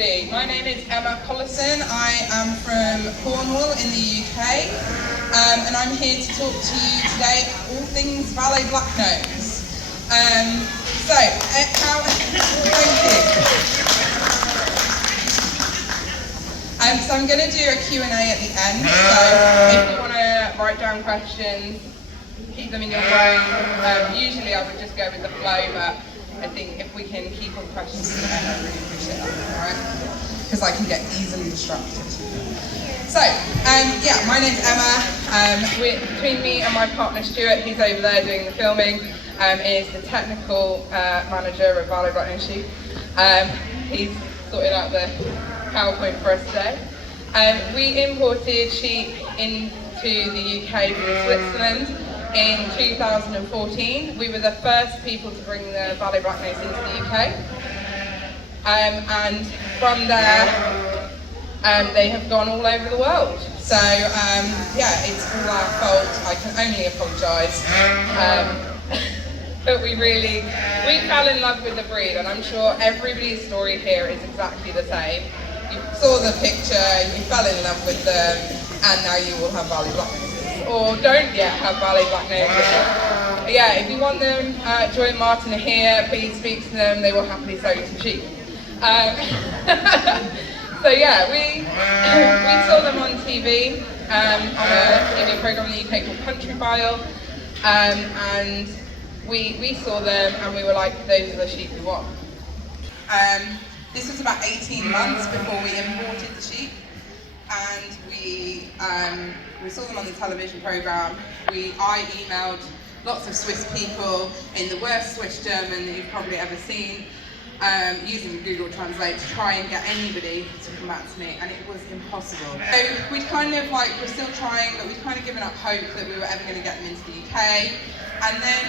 everybody. My name is Emma Collison. I am from Cornwall in the UK, and I'm here to talk to you today about all things Valais Blacknose. Thank you. So I'm going to do a Q&A at the end, so if you want to write down questions, keep them in your phone. Usually I would just go with the flow, but I think if we can keep all the questions in the end, I really appreciate that, alright? Because I can get easily distracted. So, yeah, my name's Emma. Between me and my partner Stuart, he's over there doing the filming, is the technical manager of Valais Blacknose Sheep. He's sorted out the PowerPoint for us today. We imported sheep into the UK from Switzerland in 2014. We were the first people to bring the Valais Blacknose into the UK. And from there, they have gone all over the world. So, yeah, it's all our fault. I can only apologise. But we fell in love with the breed, and I'm sure everybody's story here is exactly the same. You saw the picture, you fell in love with them, and now you will have Valais Blacknoses. Or don't yet have Valais Blacknoses. Yeah, if you want them, Joy and Martin are here, please speak to them, they will happily sell you some sheep. So yeah, we saw them on TV, on a TV programme in the UK called Country File, and we saw them and we were like, those are the sheep we want. This was about 18 months before we imported the sheep, and we saw them on the television programme. I emailed lots of Swiss people in the worst Swiss German that you've probably ever seen, using Google Translate to try and get anybody to come back to me, and it was impossible. So we're still trying, but we'd kind of given up hope that we were ever going to get them into the UK. And then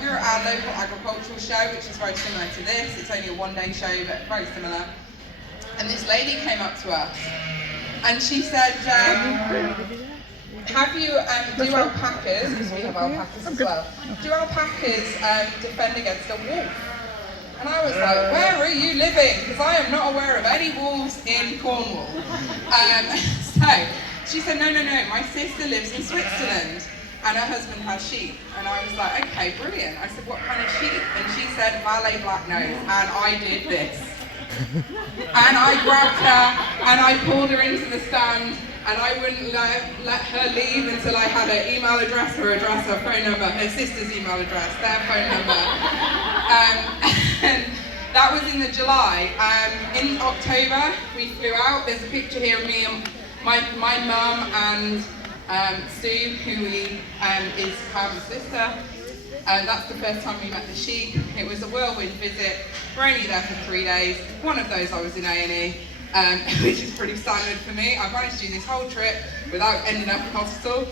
we were at our local agricultural show, which is very similar to this. It's only a one-day show, but very similar. And this lady came up to us, and she said, have you, do alpacas, because we have alpacas as well, do alpacas defend against a wolf? And I was like, where are you living? Because I am not aware of any wolves in Cornwall. So she said, no, my sister lives in Switzerland and her husband has sheep. And I was like, okay, brilliant. I said, what kind of sheep? And she said, Valais Blacknose. And I did this. And I grabbed her and I pulled her into the stand, and I wouldn't let her leave until I had her email address, her phone number, her sister's email address, their phone number. And that was in the July. In October, we flew out. There's a picture here of me and my mum and Sue, who is Pam's sister. That's the first time we met the sheep. It was a whirlwind visit. We're only there for 3 days. One of those I was in A&E, which is pretty standard for me. I managed to do this whole trip without ending up in hospital.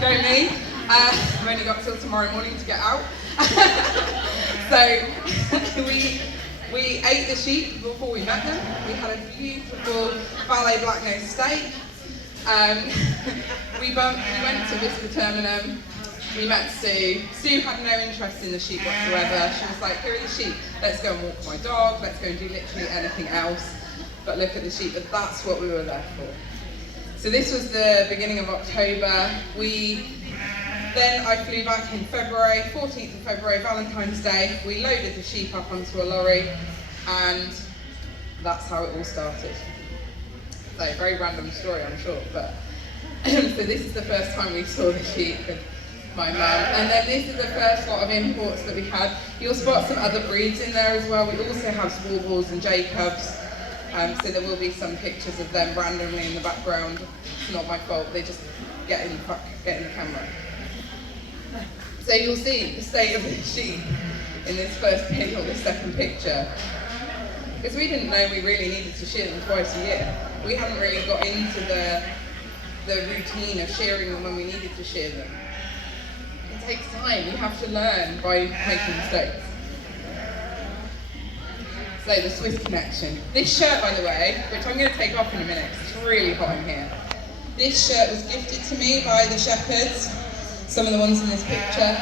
Go me. I've only got till tomorrow morning to get out. So we ate the sheep before we met them. We had a beautiful Valais Blacknose steak. We went to Vispa Terminum. We met Sue. Sue had no interest in the sheep whatsoever. She was like, here are the sheep. Let's go and walk my dog. Let's go and do literally anything else but look at the sheep. But that's what we were there for. So this was the beginning of October. Then I flew back in February, 14th of February, Valentine's Day. We loaded the sheep up onto a lorry, and that's how it all started. So, very random story, I'm sure, but so this is the first time we saw the sheep with my mum. And then this is the first lot of imports that we had. You'll spot some other breeds in there as well. We also have Swarbles and Jacobs, so there will be some pictures of them randomly in the background. It's not my fault, they just get in the camera. So you'll see the state of the sheep in this first pic or this second picture. Because we didn't know we really needed to shear them twice a year. We hadn't really got into the routine of shearing them when we needed to shear them. It takes time, you have to learn by making mistakes. So the Swiss connection. This shirt, by the way, which I'm going to take off in a minute because it's really hot in here. This shirt was gifted to me by the shepherds, some of the ones in this picture.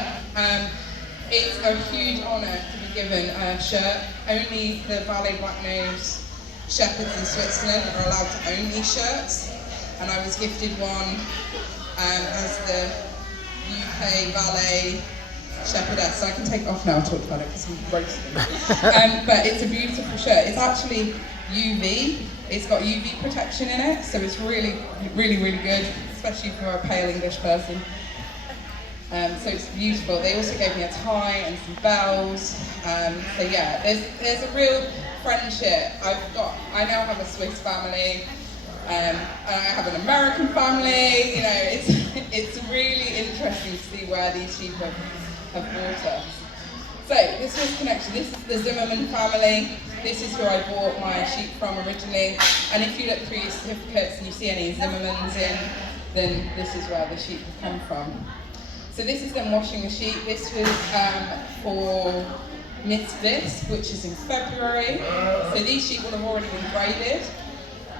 It's a huge honour to be given a shirt. Only the Valais Blacknose shepherds in Switzerland are allowed to own these shirts, and I was gifted one as the UK Valais shepherdess. So I can take it off now and talk about it because I'm roasting. But it's a beautiful shirt. It's actually UV. It's got UV protection in it, so it's really, really, really good, especially for a pale English person. So it's beautiful. They also gave me a tie and some bells. So yeah, there's a real friendship. I now have a Swiss family. And I have an American family. You know, it's really interesting to see where these sheep have brought us. So this was connection. This is the Zimmerman family. This is who I bought my sheep from originally. And if you look through your certificates and you see any Zimmermans in, then this is where the sheep have come from. So this is them washing the sheep. This was for Mitzvahs, which is in February. So these sheep will have already been graded.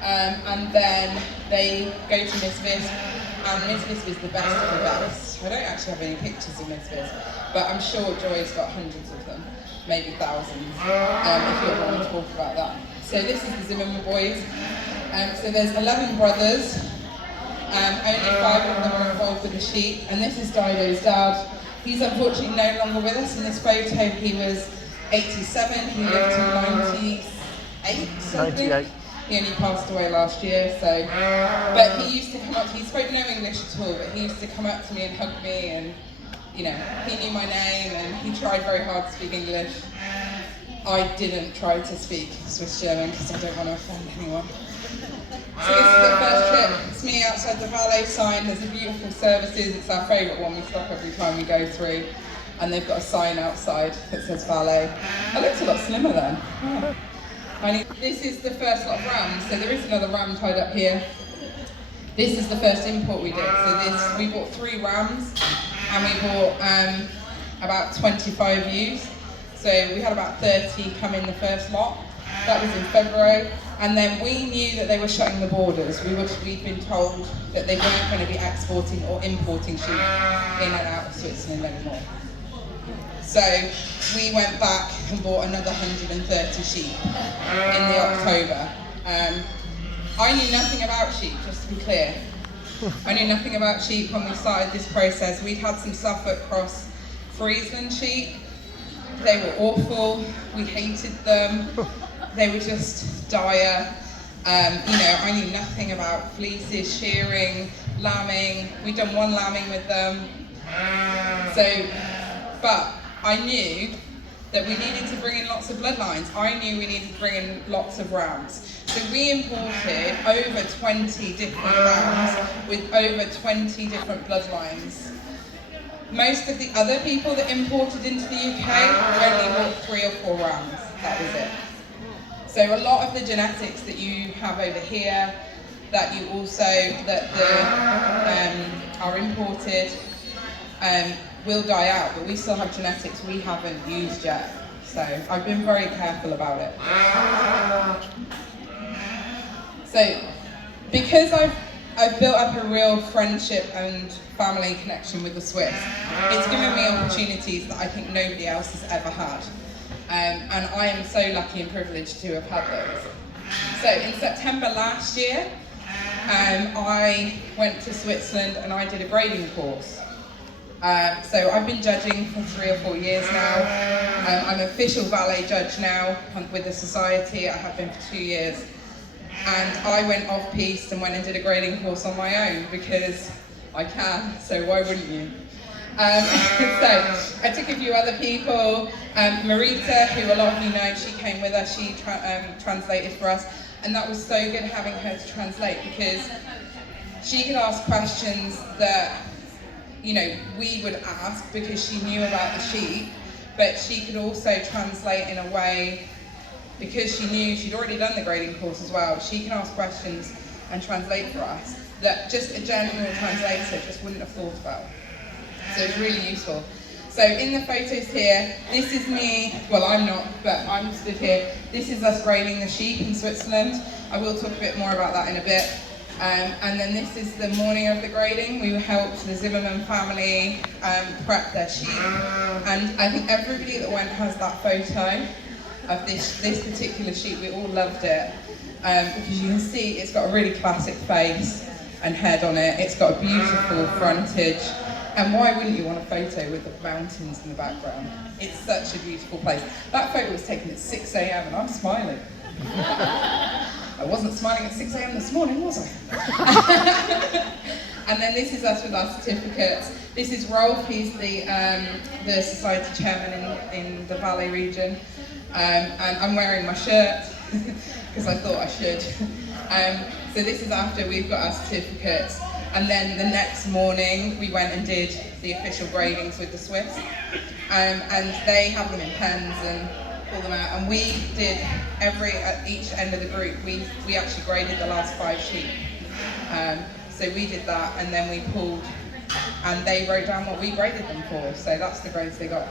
And then they go to Mitzvahs, and Mitzvahs is the best of the best. I don't actually have any pictures of Mitzvahs, but I'm sure Joy's got hundreds of them, maybe thousands, if you ever want to talk about that. So this is the Zimmerman boys. So there's 11 brothers. Only 5 of them are involved with the sheep, and this is Dido's dad. He's unfortunately no longer with us. In this photo, he was 87. He lived to 98 something. 98. He only passed away last year, so. But he used to come up. He spoke no English at all, but he used to come up to me and hug me, and you know, he knew my name, and he tried very hard to speak English. I didn't try to speak Swiss German because I don't want to offend anyone. So this is the first trip. It's me outside the Valais sign. There's a beautiful services. It's our favourite one. We stop every time we go through. And they've got a sign outside that says Valais. I looked a lot slimmer then. Oh. This is the first lot of rams. So there is another ram tied up here. This is the first import we did. So we bought 3 rams and we bought about 25 ewes. So we had about 30 come in the first lot. That was in February. And then we knew that they were shutting the borders. We'd been told that they weren't going to be exporting or importing sheep in and out of Switzerland anymore. So we went back and bought another 130 sheep in the October. I knew nothing about sheep, just to be clear. I knew nothing about sheep when we started this process. We'd had some Suffolk Cross Friesland sheep. They were awful. We hated them. They were just dire. You know, I knew nothing about fleeces, shearing, lambing. We'd done 1 lambing with them. But I knew that we needed to bring in lots of bloodlines. I knew we needed to bring in lots of rams. So we imported over 20 different rams with over 20 different bloodlines. Most of the other people that imported into the UK only bought 3 or 4 rams. That was it. So a lot of the genetics that you have over here, that you also, are imported, will die out, but we still have genetics we haven't used yet. So I've been very careful about it. So because I've built up a real friendship and family connection with the Swiss, it's given me opportunities that I think nobody else has ever had. And I am so lucky and privileged to have had those. So in September last year, I went to Switzerland and I did a grading course. So I've been judging for 3 or 4 years now. I'm an official Valais judge now with the society. I have been for 2 years. And I went off-piste and went and did a grading course on my own because I can, so why wouldn't you? So I took a few other people. Marita, who a lot of you know, she came with us, she translated for us. And that was so good having her to translate because she could ask questions that, you know, we would ask because she knew about the sheep, but she could also translate in a way because she knew she'd already done the grading course as well. She can ask questions and translate for us that just a general translator just wouldn't have thought about. So it's really useful. So in the photos here, this is me, well I'm not, but I'm stood here. This is us grading the sheep in Switzerland. I will talk a bit more about that in a bit. And then this is the morning of the grading. We helped the Zimmerman family prep their sheep. And I think everybody that went has that photo of this particular sheep. We all loved it. because you can see it's got a really classic face and head on it. It's got a beautiful frontage. And why wouldn't you want a photo with the mountains in the background? It's such a beautiful place. That photo was taken at 6 a.m. and I'm smiling. I wasn't smiling at 6 a.m. this morning, was I? And then this is us with our certificates. This is Rolf, he's the society chairman in the Valais region. And I'm wearing my shirt because I thought I should. So this is after we've got our certificates. And then the next morning we went and did the official gradings with the Swiss. And they have them in pens and pull them out. And we did at each end of the group, we actually graded the last 5 sheep. So we did that, and then we pulled, and they wrote down what we graded them for. So that's the grades they got.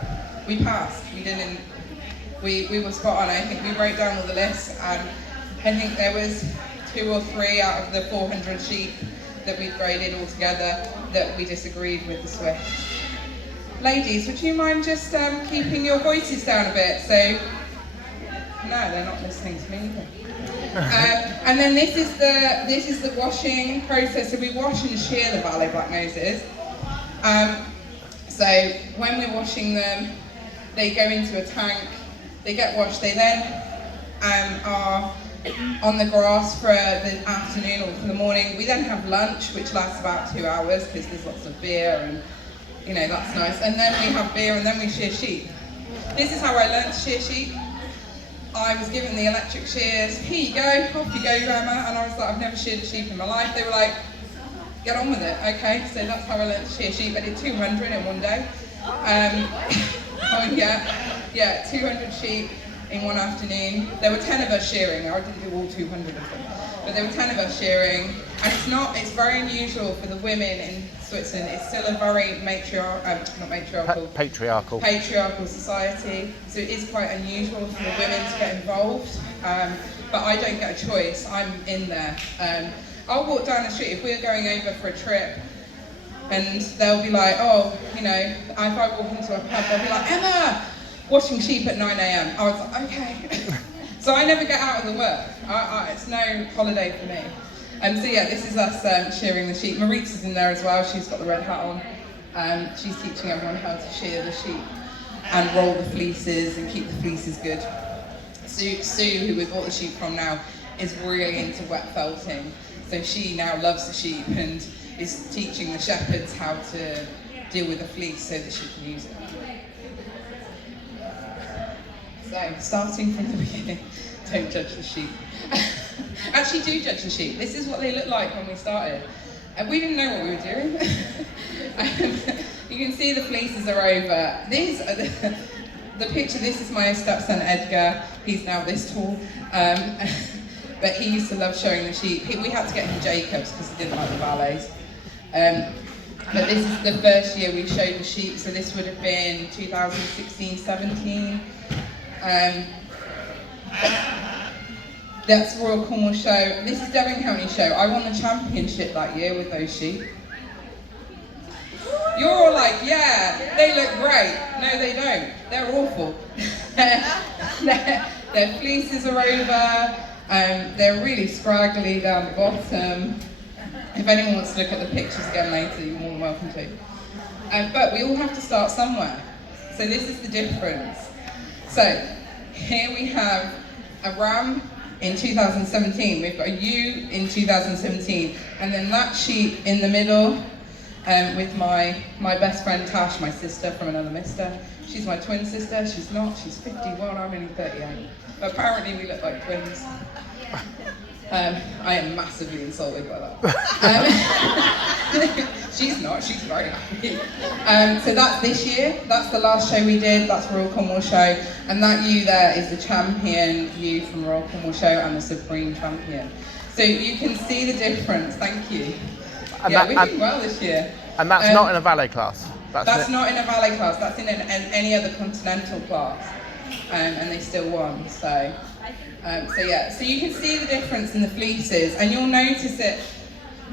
We passed. We were spot on. I think we wrote down all the lists, and I think there was 2 or 3 out of the 400 sheep that we'd graded all together that we disagreed with the Swiss. Ladies, would you mind just keeping your voices down a bit? So, no, they're not listening to me either. And then this is the washing process. So we wash and shear the Valais Blacknoses. So when we're washing them, they go into a tank. They get washed. They then are on the grass for the afternoon or for the morning. We then have lunch, which lasts about 2 hours because there's lots of beer and that's nice. And then we have beer and then we shear sheep. This is how I learned to shear sheep. I was given the electric shears. Here you go, off you go, Grandma. And I was like, I've never sheared a sheep in my life. They were like, get on with it. Okay, so that's how I learned to shear sheep. I did 200 in one day. Oh yeah, 200 sheep in one afternoon. There were 10 of us shearing. I didn't do all 200 of them, but there were 10 of us shearing. And it's very unusual for the women in Switzerland. It's still a very patriarchal society. So it is quite unusual for the women to get involved. But I don't get a choice. I'm in there. I'll walk down the street if we're going over for a trip, and they'll be like, if I walk into a pub, they'll be like, Emma, washing sheep at 9 a.m. I was like, okay. So I never get out of the work. It's no holiday for me. So yeah, this is us shearing the sheep. Maritza's in there as well. She's got the red hat on. She's teaching everyone how to shear the sheep and roll the fleeces and keep the fleeces good. Sue, who we bought the sheep from now, is really into wet felting. So she now loves the sheep and is teaching the shepherds how to deal with the fleece so that she can use it. So, starting from the beginning, don't judge the sheep. Actually, do judge the sheep. This is what they looked like when we started. And we didn't know what we were doing. You can see the fleeces are over. These are the picture. This is my stepson Edgar. He's now this tall. But he used to love showing the sheep. We had to get him Jacobs because he didn't like the Valais. But this is the first year we showed the sheep. So this would have been 2016-17. That's Royal Cornwall Show. This is Devon County Show. I won the championship that year with those sheep. You're all like, yeah, they look great. No, they don't. They're awful. Their fleeces are over. They're really scraggly down the bottom. If anyone wants to look at the pictures again later, you're more than welcome to. But we all have to start somewhere. So this is the difference. So here we have a ram in 2017. We've got a ewe in 2017. And then that sheep in the middle with my best friend Tash, my sister from another mister. She's my twin sister. She's not. She's 51. I'm only 38. But apparently we look like twins. I am massively insulted by that. She's not, she's very happy. So that's this year, that's the last show we did, that's Royal Cornwall Show, and that ewe there is the champion ewe from Royal Cornwall Show and the supreme champion. So you can see the difference, thank you. And yeah, we're doing well this year. And that's not in a Valais class? That's not in a Valais class, that's in any other continental class, and they still won, so. So you can see the difference in the fleeces, and you'll notice it,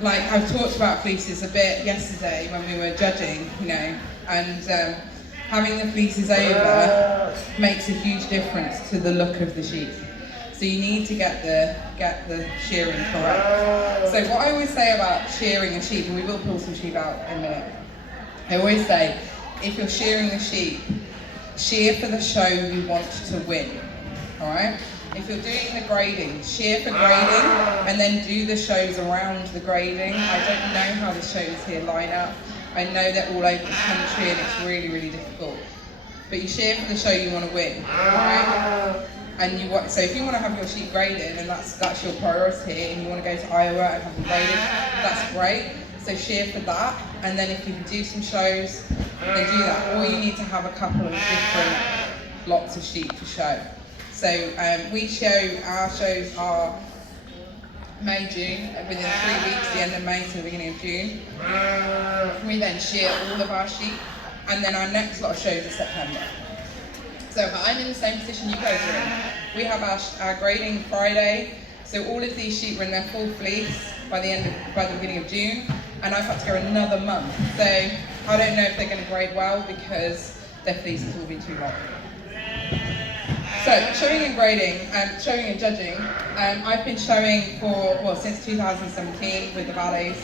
like I've talked about fleeces a bit yesterday when we were judging, and having the fleeces over makes a huge difference to the look of the sheep. So you need to get the shearing correct. So what I always say about shearing a sheep, and we will pull some sheep out in a minute, I always say, if you're shearing the sheep, shear for the show you want to win, all right? If you're doing the grading, shear for grading, and then do the shows around the grading. I don't know how the shows here line up. I know they're all over the country and it's really, really difficult. But you shear for the show you want to win, right? And you want, so if you want to have your sheep graded and that's your priority, and you want to go to Iowa and have them graded, that's great. So shear for that, and then if you can do some shows, then do that. Or you need to have a couple of different lots of sheep to show. So our shows are May, June, within 3 weeks, the end of May to the beginning of June. We then shear all of our sheep, and then our next lot of shows is September. So I'm in the same position you guys are in. We have our grading Friday, so all of these sheep are in their full fleece by the beginning of June, and I've had to go another month. So I don't know if they're going to grade well because their fleeces will be too long. So showing and grading, showing and judging. I've been showing since 2017 with the Valais.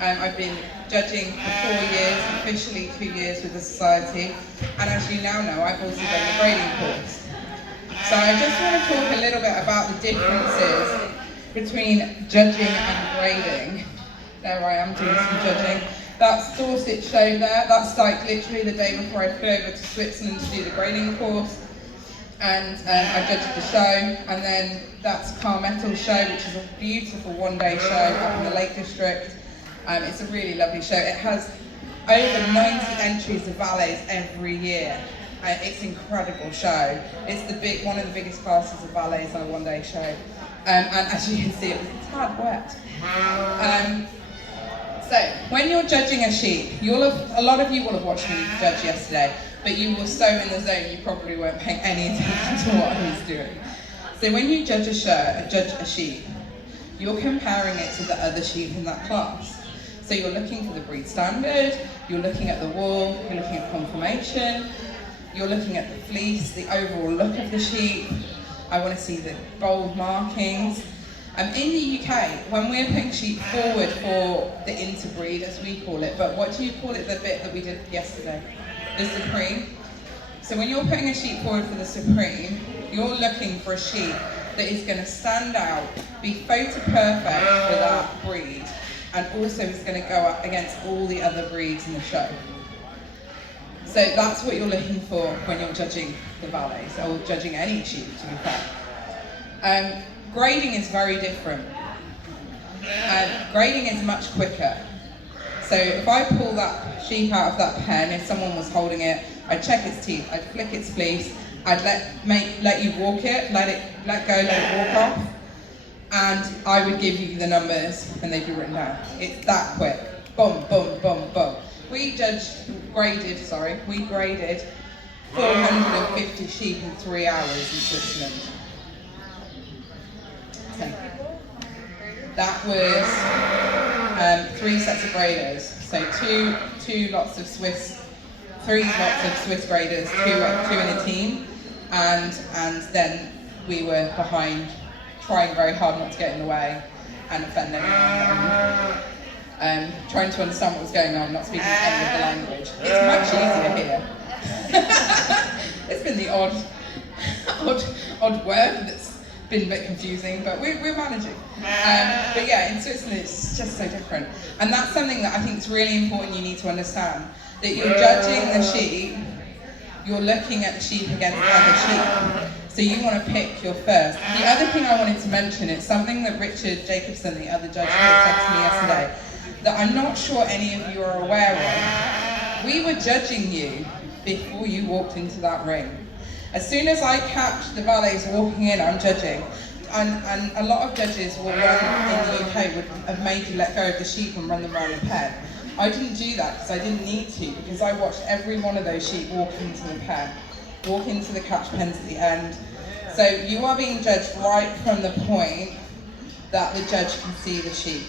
I've been judging for 4 years, officially 2 years with the society, and as you now know, I've also done the grading course. So I just want to talk a little bit about the differences between judging and grading. There I am doing some judging. That's Dorset show there. That's like literally the day before I flew over to Switzerland to do the grading course. And I judged the show, and then that's Carmetal show, which is a beautiful one-day show up in the Lake District. It's a really lovely show. It has over 90 entries of Valais every year. It's an incredible show. It's one of the biggest classes of Valais on a one-day show. And as you can see, it was a tad wet. So when you're judging a sheep, a lot of you will have watched me judge yesterday, but you were so in the zone you probably weren't paying any attention to what I was doing. So when you judge a sheep, you're comparing it to the other sheep in that class. So you're looking for the breed standard, you're looking at the wool, you're looking at conformation, you're looking at the fleece, the overall look of the sheep. I want to see the bold markings. In the UK, when we're putting sheep forward for the interbreed, as we call it, but what do you call it, the bit that we did yesterday? The Supreme. So when you're putting a sheep forward for the Supreme, you're looking for a sheep that is going to stand out, be photo perfect for that breed, and also is going to go up against all the other breeds in the show. So that's what you're looking for when you're judging the Valais, or judging any sheep, to be fair. Grading is very different. Grading is much quicker. So if I pull that sheep out of that pen, if someone was holding it, I'd check its teeth, I'd flick its fleece, I'd let you walk it, let it walk off, and I would give you the numbers and they'd be written down. It's that quick. Boom, boom, boom, boom. We graded 450 sheep in 3 hours in Switzerland. So that was 3 sets of graders. So three lots of Swiss graders, two in a team, and then we were behind, trying very hard not to get in the way and offend anyone. Trying to understand what was going on, not speaking any of the language. It's much easier here. It's been the odd word that's been a bit confusing, but we're managing. But yeah, in Switzerland it's just so different. And that's something that I think is really important you need to understand. That you're judging the sheep, you're looking at the sheep against other sheep. So you want to pick your first. The other thing I wanted to mention, it's something that Richard Jacobson, the other judge, said to me yesterday, that I'm not sure any of you are aware of. We were judging you before you walked into that ring. As soon as I catch the Valais walking in, I'm judging. And a lot of judges will run in the UK would have made you let go of the sheep and run them around the pen. I didn't do that because I didn't need to, because I watched every one of those sheep walk into the pen, walk into the catch pens at the end. So you are being judged right from the point that the judge can see the sheep.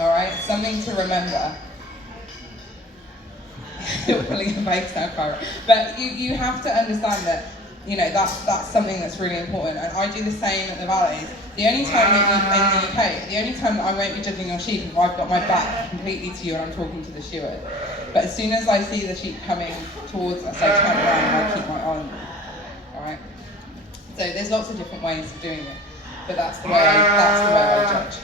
All right, something to remember. You're pulling a face now, Cara. But you have to understand that You know, that's something that's really important, and I do the same at the Valais. The only time that in the UK, the only time that I won't be judging your sheep is if I've got my back completely to you and I'm talking to the steward. But as soon as I see the sheep coming towards us, I turn around and I keep my eye on them. All right. So there's lots of different ways of doing it, but that's the way I judge.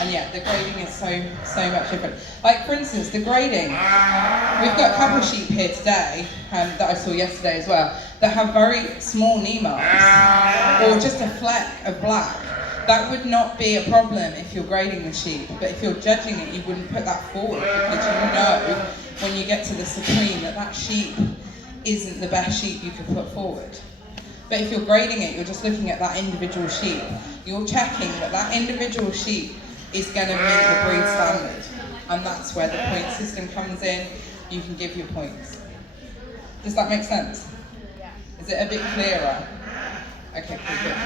And yeah, the grading is so much different. Like for instance, the grading. We've got a couple of sheep here today that I saw yesterday as well that have very small knee marks or just a fleck of black. That would not be a problem if you're grading the sheep, but if you're judging it, you wouldn't put that forward because you know when you get to the supreme that sheep isn't the best sheep you could put forward. But if you're grading it, you're just looking at that individual sheep. You're checking that individual sheep is going to meet the breed standard. And that's where the point system comes in. You can give your points. Does that make sense? Yeah. Is it a bit clearer? Okay, good.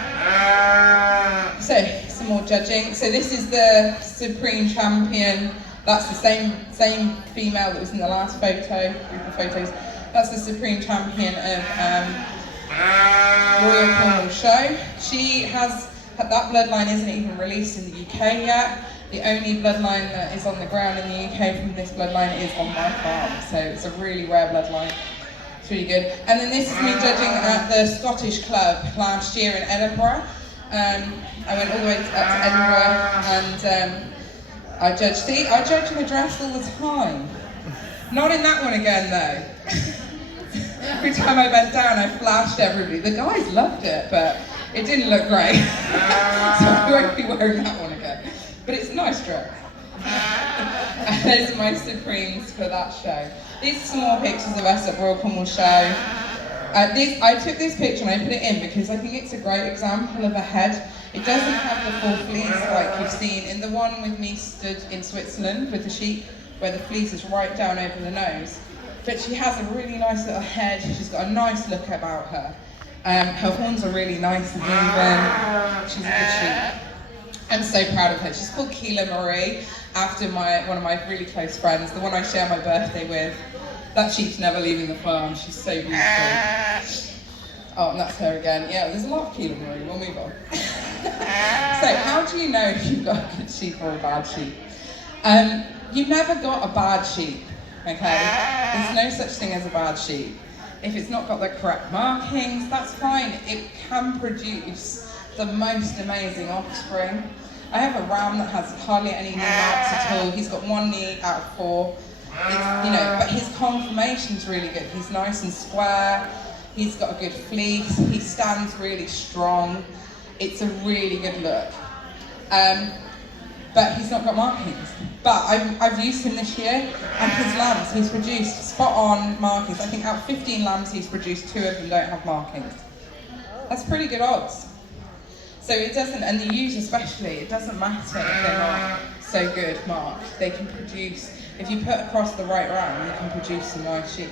So, some more judging. So this is the Supreme Champion. That's the same female that was in the last group of photos. That's the Supreme Champion of Royal Cornwall Show. She has, that bloodline isn't even released in the UK yet. The only bloodline that is on the ground in the UK from this bloodline is on my farm. So it's a really rare bloodline. It's really good. And then this is me judging at the Scottish Club last year in Edinburgh. I went all the way up to Edinburgh and I judged. See, I judge in a dress all the time. Not in that one again though. Every time I bent down, I flashed everybody. The guys loved it, but it didn't look great. So I won't be wearing that one again. But it's a nice dress. And those are my Supremes for that show. These are some more pictures of us at Royal Cornwall Show. I took this picture and I put it in because I think it's a great example of a head. It doesn't have the full fleece like you've seen in the one with me stood in Switzerland with the sheep, where the fleece is right down over the nose. But she has a really nice little head. She's got a nice look about her. Her horns are really nice and even. She's a good sheep. I'm so proud of her. She's called Keela Marie, after one of my really close friends, the one I share my birthday with. That sheep's never leaving the farm. She's so beautiful. Oh, and that's her again. Yeah, there's a lot of Keela Marie. We'll move on. So, how do you know if you've got a good sheep or a bad sheep? You've never got a bad sheep, okay? There's no such thing as a bad sheep. If it's not got the correct markings, that's fine. It can produce the most amazing offspring. I have a ram that has hardly any knee marks at all. He's got one knee out of 4. But his conformation's really good. He's nice and square. He's got a good fleece. He stands really strong. It's a really good look. But he's not got markings. But I've used him this year, and his lambs, he's produced spot on markings. I think out of 15 lambs he's produced, 2 of them don't have markings. That's pretty good odds. So it doesn't, and the ewes especially, it doesn't matter if they're not so good marked. They can produce, if you put across the right ram, you can produce some nice sheep.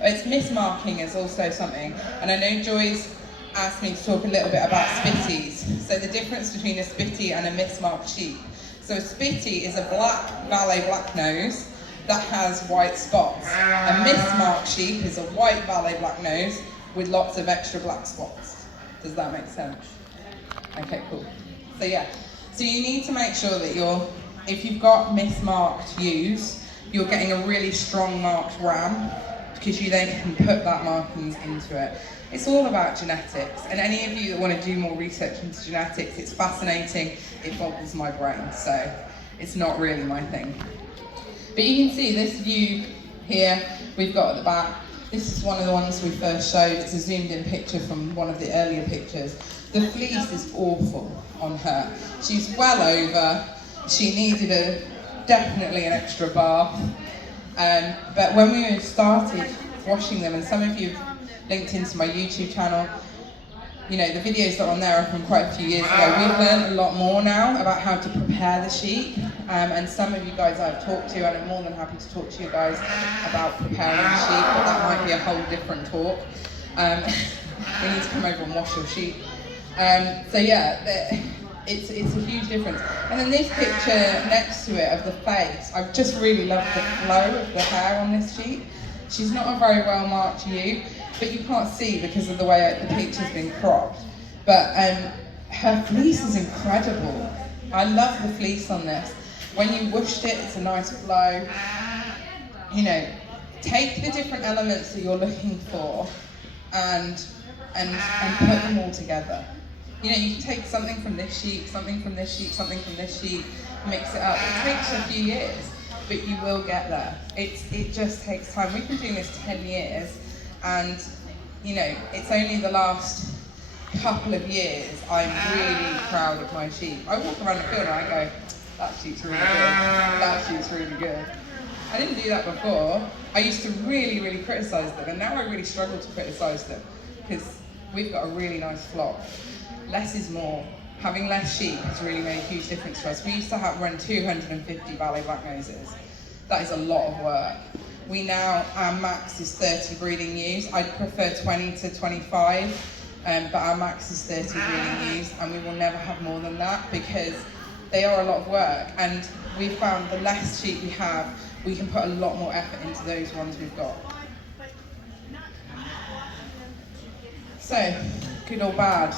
It's mismarking is also something, and I know Joy's asked me to talk a little bit about spitties. So the difference between a spitty and a mismarked sheep. So a spitty is a black Valais Blacknose that has white spots. A mismarked sheep is a white Valais Blacknose with lots of extra black spots. Does that make sense? Okay, cool. So yeah, so you need to make sure that if you've got mismarked ewes, you're getting a really strong marked ram, because you then can put that markings into it. It's all about genetics, and any of you that want to do more research into genetics, it's fascinating, it boggles my brain, so it's not really my thing. But you can see this ewe here, we've got at the back. This is one of the ones we first showed. It's a zoomed in picture from one of the earlier pictures. The fleece is awful on her. She's well over. She needed definitely an extra bath. But when we started washing them, and some of you have linked into my YouTube channel, you know, the videos that are on there are from quite a few years ago. We've learned a lot more now about how to prepare the sheep, and some of you guys I've talked to, and I'm more than happy to talk to you guys about preparing the sheep, but that might be a whole different talk. We need to come over and wash your sheep. So yeah, it's a huge difference. And then this picture next to it of the face, I've just really loved the flow of the hair on this sheep. She's not a very well marked ewe, but you can't see because of the way the picture's been cropped. But her fleece is incredible. I love the fleece on this. When you washed it, it's a nice flow. You know, take the different elements that you're looking for and put them all together. You know, you can take something from this sheep, something from this sheep, something from this sheep, mix it up. It takes a few years, but you will get there. It just takes time. We've been doing this 10 years, and you know, it's only the last couple of years I'm really proud of my sheep. I walk around the field and I go, that sheep's really good, that sheep's really good. I didn't do that before. I used to really, really criticise them, and now I really struggle to criticise them because we've got a really nice flock. Less is more. Having less sheep has really made a huge difference to us. We used to run 250 Valais Blacknoses. That is a lot of work. We now, our max is 30 breeding ewes. I'd prefer 20 to 25, but our max is 30 breeding ewes, and we will never have more than that because they are a lot of work. And we've found the less sheep we have, we can put a lot more effort into those ones we've got. So, good or bad?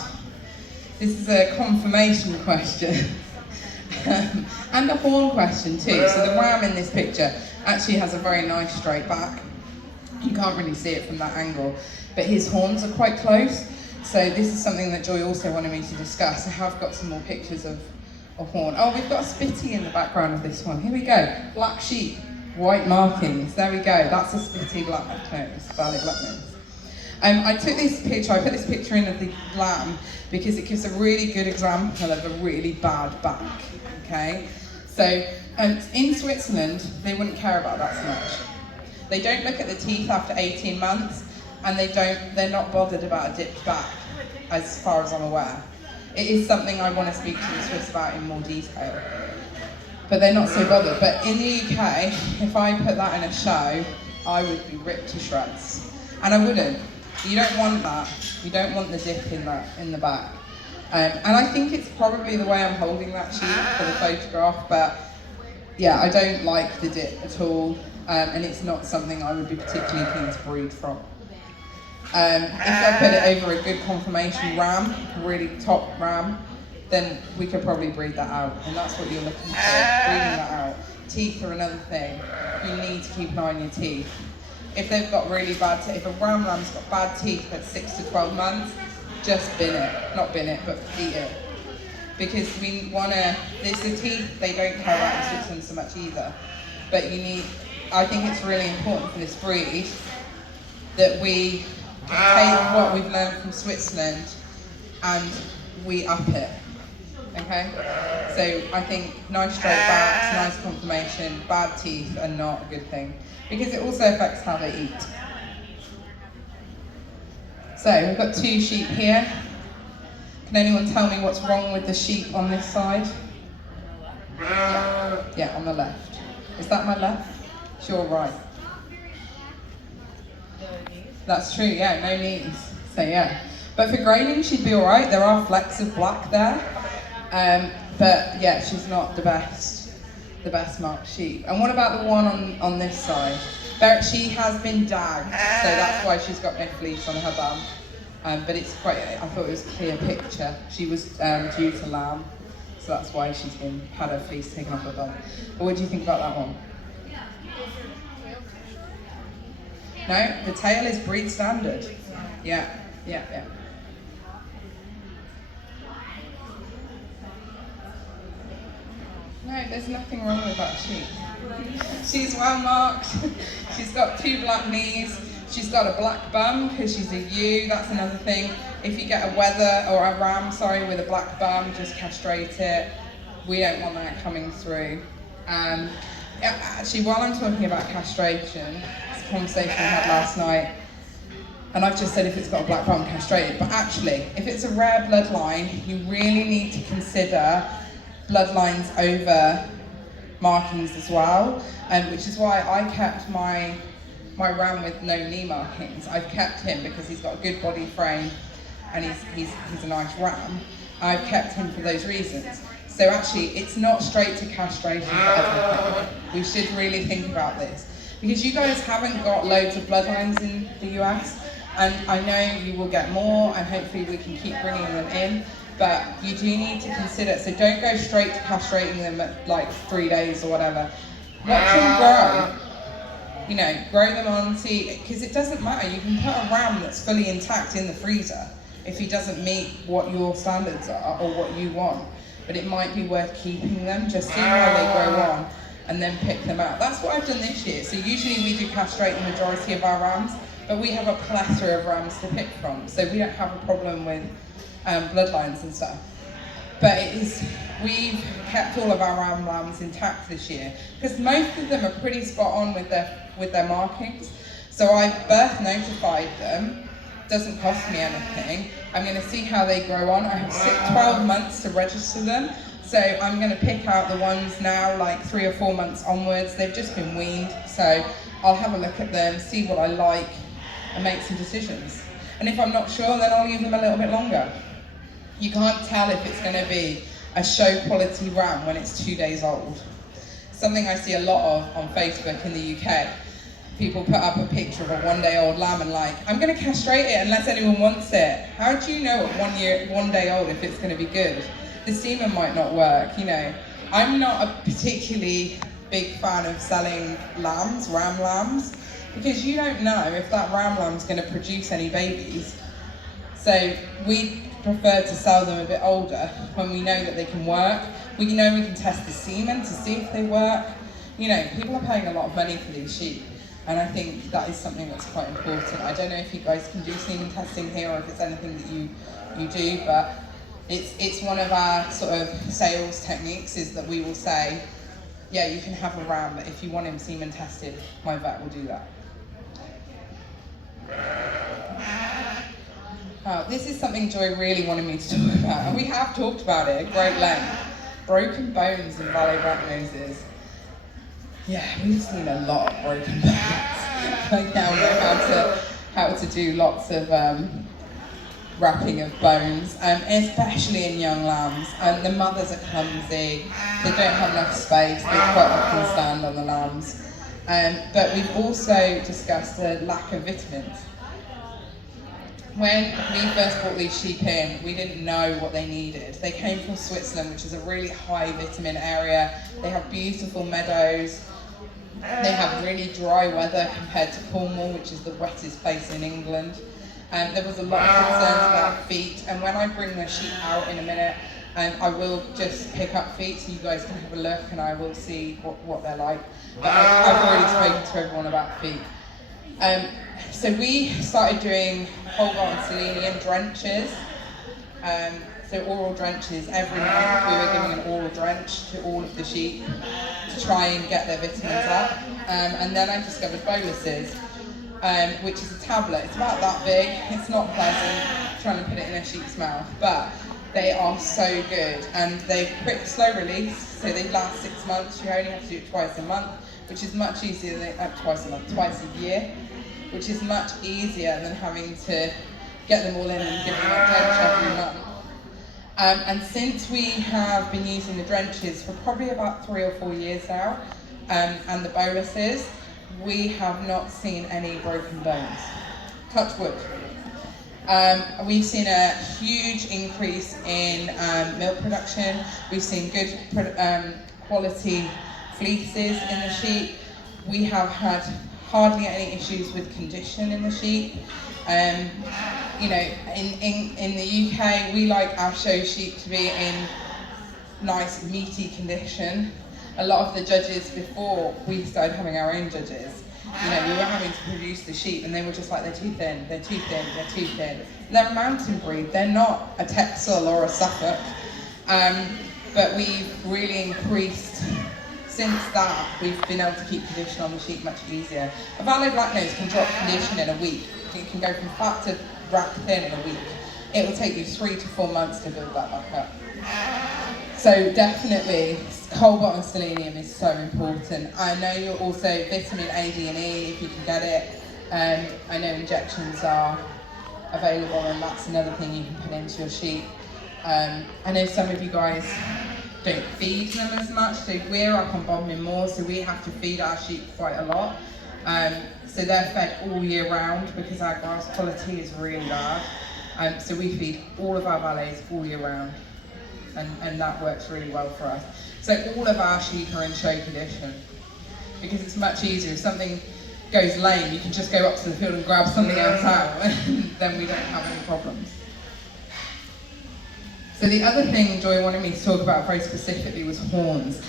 This is a confirmation question. And a horn question too. So the ram in this picture actually has a very nice straight back. You can't really see it from that angle, but his horns are quite close. So this is something that Joy also wanted me to discuss. I have got some more pictures of a horn. Oh, we've got a spitty in the background of this one. Here we go. Black sheep, white markings. There we go. That's a spitty blacknose, Valais Blacknose. I took this picture, I put this picture in of the lamb because it gives a really good example of a really bad back, okay? So in Switzerland, they wouldn't care about that so much. They don't look at the teeth after 18 months, and they're not bothered about a dipped back, as far as I'm aware. It is something I want to speak to the Swiss about in more detail. But they're not so bothered. But in the UK, if I put that in a show, I would be ripped to shreds. And I wouldn't. You don't want that. You don't want the dip in the back. And I think it's probably the way I'm holding that sheep for the photograph, but yeah, I don't like the dip at all, and it's not something I would be particularly keen to breed from. If I put it over a good conformation ram, really top ram, then we could probably breed that out, and that's what you're looking for, breeding that out. Teeth are another thing. You need to keep an eye on your teeth. If they've got really bad teeth, if a lamb's got bad teeth at 6 to 12 months, just bin it. Not bin it, but eat it. Because we want to, there's the teeth, they don't care about in Switzerland so much either. But I think it's really important for this breed that we take what we've learned from Switzerland and we up it. Okay? So I think nice straight backs, nice conformation, bad teeth are not a good thing. Because it also affects how they eat. So we've got two sheep here. Can anyone tell me what's wrong with the sheep on this side? Yeah, on the left. Is that my left? It's your right. That's true, yeah, no knees. So yeah. But for grading, she'd be alright. There are flecks of black there. But yeah, she's not the best marked sheep. And what about the one on this side? She has been dagged, so that's why she's got no fleece on her bum. But it's quite, I thought it was a clear picture. She was due to lamb, so that's why she's had her fleece taken off her bum. But what do you think about that one? No, the tail is breed standard. Yeah. No, there's nothing wrong with that sheep. She's well marked. She's got 2 black knees. She's got a black bum because she's a ewe. That's another thing. If you get a ram, with a black bum, just castrate it. We don't want that coming through. Actually, while I'm talking about castration, it's a conversation we had last night, and I've just said if it's got a black bum, castrate it. But actually, if it's a rare bloodline, you really need to consider bloodlines over markings as well, which is why I kept my ram with no knee markings. I've kept him because he's got a good body frame and he's a nice ram. I've kept him for those reasons. So actually, it's not straight to castration for everything. We should really think about this because you guys haven't got loads of bloodlines in the US, And I know you will get more, and hopefully we can keep bringing them in, but you do need to consider, so don't go straight to castrating them at like 3 days or whatever. Watch them grow. You know, grow them on, see, because it doesn't matter. You can put a ram that's fully intact in the freezer if he doesn't meet what your standards are or what you want. But it might be worth keeping them, just see how they grow on, and then pick them out. That's what I've done this year. So usually we do castrate the majority of our rams, but we have a plethora of rams to pick from, so we don't have a problem with bloodlines and stuff. But we've kept all of our ram lambs intact this year because most of them are pretty spot on with their markings. So I've birth notified them. Doesn't cost me anything. I'm going to see how they grow on. I have 12 months to register them. So I'm going to pick out the ones now, like 3 or 4 months onwards. They've just been weaned, so I'll have a look at them, see what I like, and make some decisions. And if I'm not sure, then I'll leave them a little bit longer. You can't tell if it's going to be a show quality ram when it's 2 days old. Something I see a lot of on Facebook in the UK. People put up a picture of a 1 day old lamb and like, I'm going to castrate it unless anyone wants it. How do you know at 1 day old if it's going to be good? The semen might not work, you know. I'm not a particularly big fan of selling lambs, ram lambs, because you don't know if that ram lamb's going to produce any babies. So we prefer to sell them a bit older when we know that they can work. We know we can test the semen to see if they work. You know, people are paying a lot of money for these sheep, and I think that is something that's quite important. I don't know if you guys can do semen testing here or if it's anything that you do, but it's one of our sort of sales techniques is that we will say, yeah, you can have a ram, but if you want him semen tested, my vet will do that. This is something Joy really wanted me to talk about, and we have talked about it at great length. Broken bones and Valais Blacknoses. Yeah, we've seen a lot of broken bones. I now know how to do lots of wrapping of bones, especially in young lambs. The mothers are clumsy, they don't have enough space, they quite often stand on the lambs. But we've also discussed the lack of vitamins. When we first brought these sheep in, we didn't know what they needed. They came from Switzerland, which is a really high vitamin area. They have beautiful meadows. They have really dry weather compared to Cornwall, which is the wettest place in England. There was a lot of concerns about feet, and when I bring the sheep out in a minute, I will just pick up feet so you guys can have a look and I will see what they're like. But I've already spoken to everyone about feet. So we started doing whole garden selenium drenches. So oral drenches every month. We were giving an oral drench to all of the sheep to try and get their vitamins up. And then I discovered boluses, which is a tablet. It's about that big. It's not pleasant trying to put it in a sheep's mouth, but they are so good. And they're quick, slow release, so they last 6 months. You only have to do it twice a month, which is much easier than twice a year, which is much easier than having to get them all in and give them a drench every month. And since we have been using the drenches for probably about 3 or 4 years now, and the boluses, we have not seen any broken bones. Touch wood. We've seen a huge increase in milk production. We've seen good quality fleeces in the sheep. We have had hardly any issues with condition in the sheep. You know, in the UK, we like our show sheep to be in nice meaty condition. A lot of the judges before we started having our own judges, you know, we were having to produce the sheep and they were just like, they're too thin, they're too thin, they're too thin. They're a mountain breed, they're not a Texel or a Suffolk. But we've really increased, since that, we've been able to keep condition on the sheep much easier. A Valais Blacknose can drop condition in a week. It can go from fat to wrap thin in a week. It will take you 3 to 4 months to build that back up. So definitely, whole bottom selenium is so important. I know you're also vitamin A, D and E if you can get it. I know injections are available and that's another thing you can put into your sheep. I know some of you guys don't feed them as much, so we're up on Bodmin Moor, so we have to feed our sheep quite a lot. So So they're fed all year round because our grass quality is really bad. So we feed all of our Valais all year round, and that works really well for us. So all of our sheep are in show condition because it's much easier. If something goes lame, you can just go up to the field and grab something else out, and then we don't have any problems. So the other thing Joy wanted me to talk about very specifically was horns.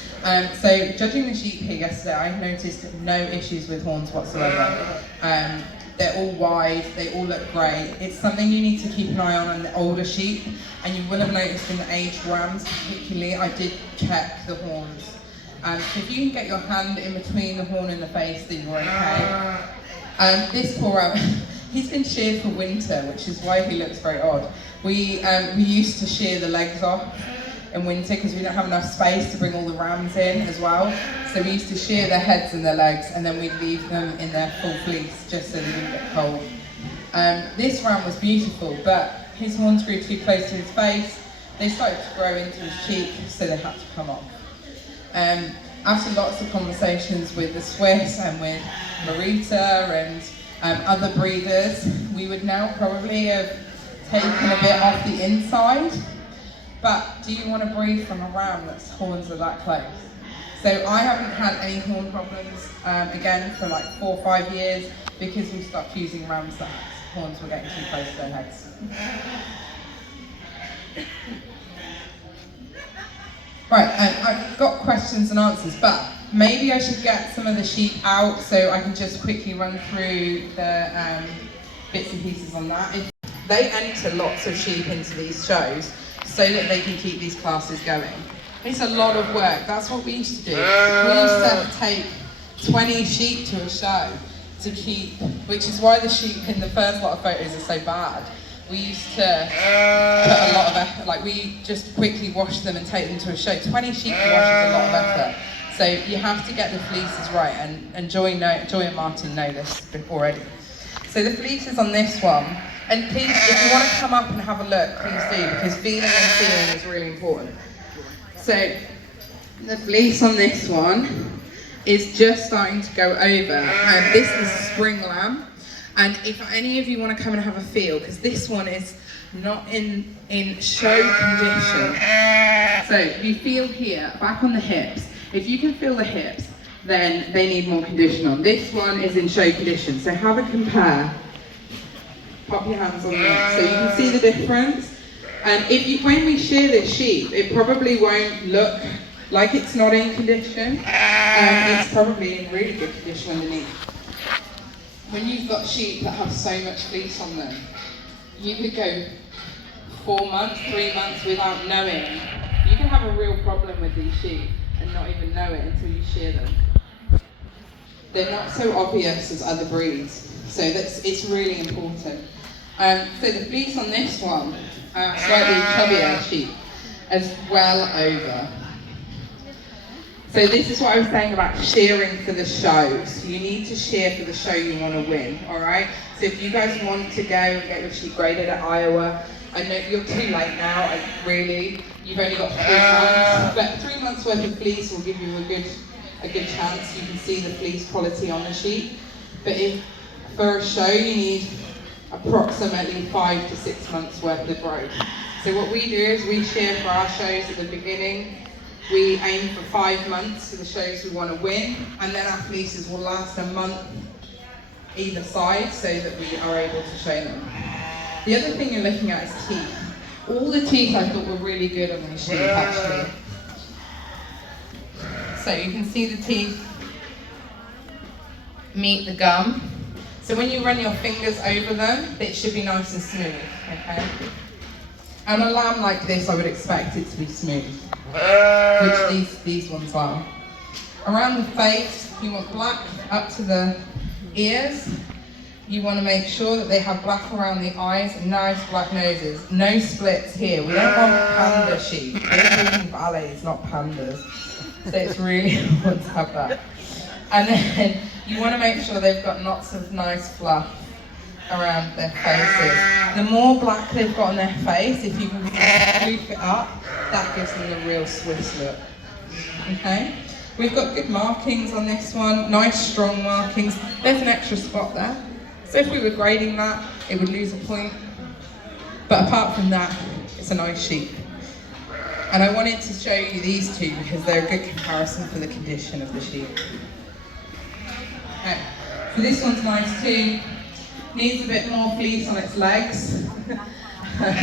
So judging the sheep here yesterday, I noticed no issues with horns whatsoever. They're all wide, they all look great. It's something you need to keep an eye on the older sheep, and you will have noticed in the aged rams particularly, I did check the horns. So if you can get your hand in between the horn and the face, then you're okay. This poor ram, he's been sheared for winter, which is why he looks very odd. We used to shear the legs off in winter because we don't have enough space to bring all the rams in as well. So we used to shear their heads and their legs, and then we'd leave them in their full fleece just so they didn't get cold. This ram was beautiful, but his horns grew too close to his face. They started to grow into his cheek, so they had to come off. After lots of conversations with the Swiss and with Marita and other breeders, we would now probably have taken a bit off the inside. But do you want to breed from a ram that's horns are that close? So I haven't had any horn problems again for like 4 or 5 years because we stopped using rams that horns were getting too close to their heads. Right, I've got questions and answers, but maybe I should get some of the sheep out so I can just quickly run through the bits and pieces on that. They enter lots of sheep into these shows so that they can keep these classes going. It's a lot of work. That's what we used to do. We used to take 20 sheep to a show to keep, which is why the sheep in the first lot of photos are so bad. We used to put a lot of effort, like we just quickly wash them and take them to a show. 20 sheep to wash is a lot of effort. So you have to get the fleeces right, and Joy and Martin know this already. So the fleeces on this one, and please, if you want to come up and have a look, please do, because feeling and feeling is really important. So the fleece on this one is just starting to go over, and this is spring lamb. And if any of you want to come and have a feel, because this one is not in show condition. So if you feel here, back on the hips, if you can feel the hips, then they need more condition on. This one is in show condition, so have a compare. Pop your hands on them so you can see the difference. And when we shear this sheep, it probably won't look like it's not in condition. It's probably in really good condition underneath. When you've got sheep that have so much fleece on them, you could go 4 months, 3 months without knowing. You can have a real problem with these sheep and not even know it until you shear them. They're not so obvious as other breeds, so it's really important. So the fleece on this one, slightly chubbier sheep, as well over. So this is what I was saying about shearing for the show. So you need to shear for the show you want to win, all right? So if you guys want to go and get your sheep graded at Iowa, I know you're too late now, really. You've only got 3 months, but 3 months worth of fleece will give you a good chance. You can see the fleece quality on the sheep. But for a show, you need approximately 5 to 6 months worth of growth. So what we do is we shear for our shows at the beginning. We aim for 5 months for the shows we want to win, and then our fleeces will last a month either side so that we are able to show them. The other thing you're looking at is teeth. All the teeth I thought were really good on these sheep actually. So you can see the teeth meet the gum. So when you run your fingers over them, it should be nice and smooth, okay? And a lamb like this, I would expect it to be smooth, which these ones are. Around the face, you want black up to the ears. You want to make sure that they have black around the eyes and nice black noses. No splits here. We don't want panda sheep. We're talking Valais, not pandas. So it's really important to have that. And then you want to make sure they've got lots of nice fluff around their faces. The more black they've got on their face, if you can swoop it up, that gives them a real Swiss look. Okay? We've got good markings on this one, nice strong markings. There's an extra spot there. So if we were grading that, it would lose a point. But apart from that, it's a nice sheep. And I wanted to show you these two because they're a good comparison for the condition of the sheep. Okay. So this one's nice too. Needs a bit more fleece on its legs. are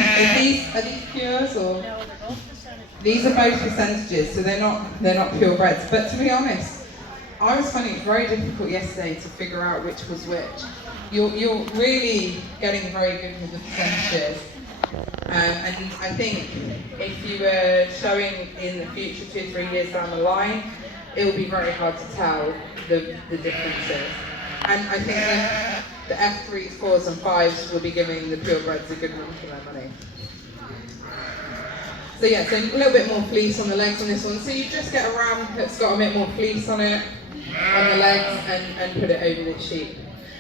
these pures or? No, they're both percentages. These are both percentages, so they're not purebreds. But to be honest, I was finding it very difficult yesterday to figure out which was which. You're really getting very good with the percentages. And I think if you were showing in the future 2 or 3 years down the line, it will be very hard to tell the differences. And I think the F3s, 4s and 5s will be giving the purebreds a good run for their money. So yeah, so a little bit more fleece on the legs on this one. So you just get a ram that's got a bit more fleece on it, on the legs, and put it over the sheep.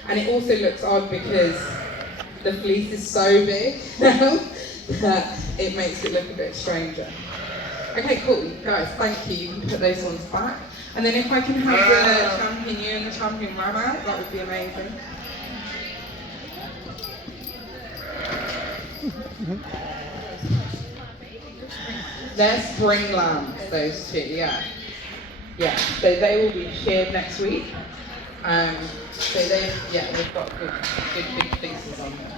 And it also looks odd because the fleece is so big now that it makes it look a bit stranger. Okay, cool, guys, thank you. You can put those ones back. And then if I can have the champion ewe and the champion ram out, that would be amazing. They're spring lambs, those two, yeah. Yeah, so they will be sheared next week. So we've got good big fleeces on them.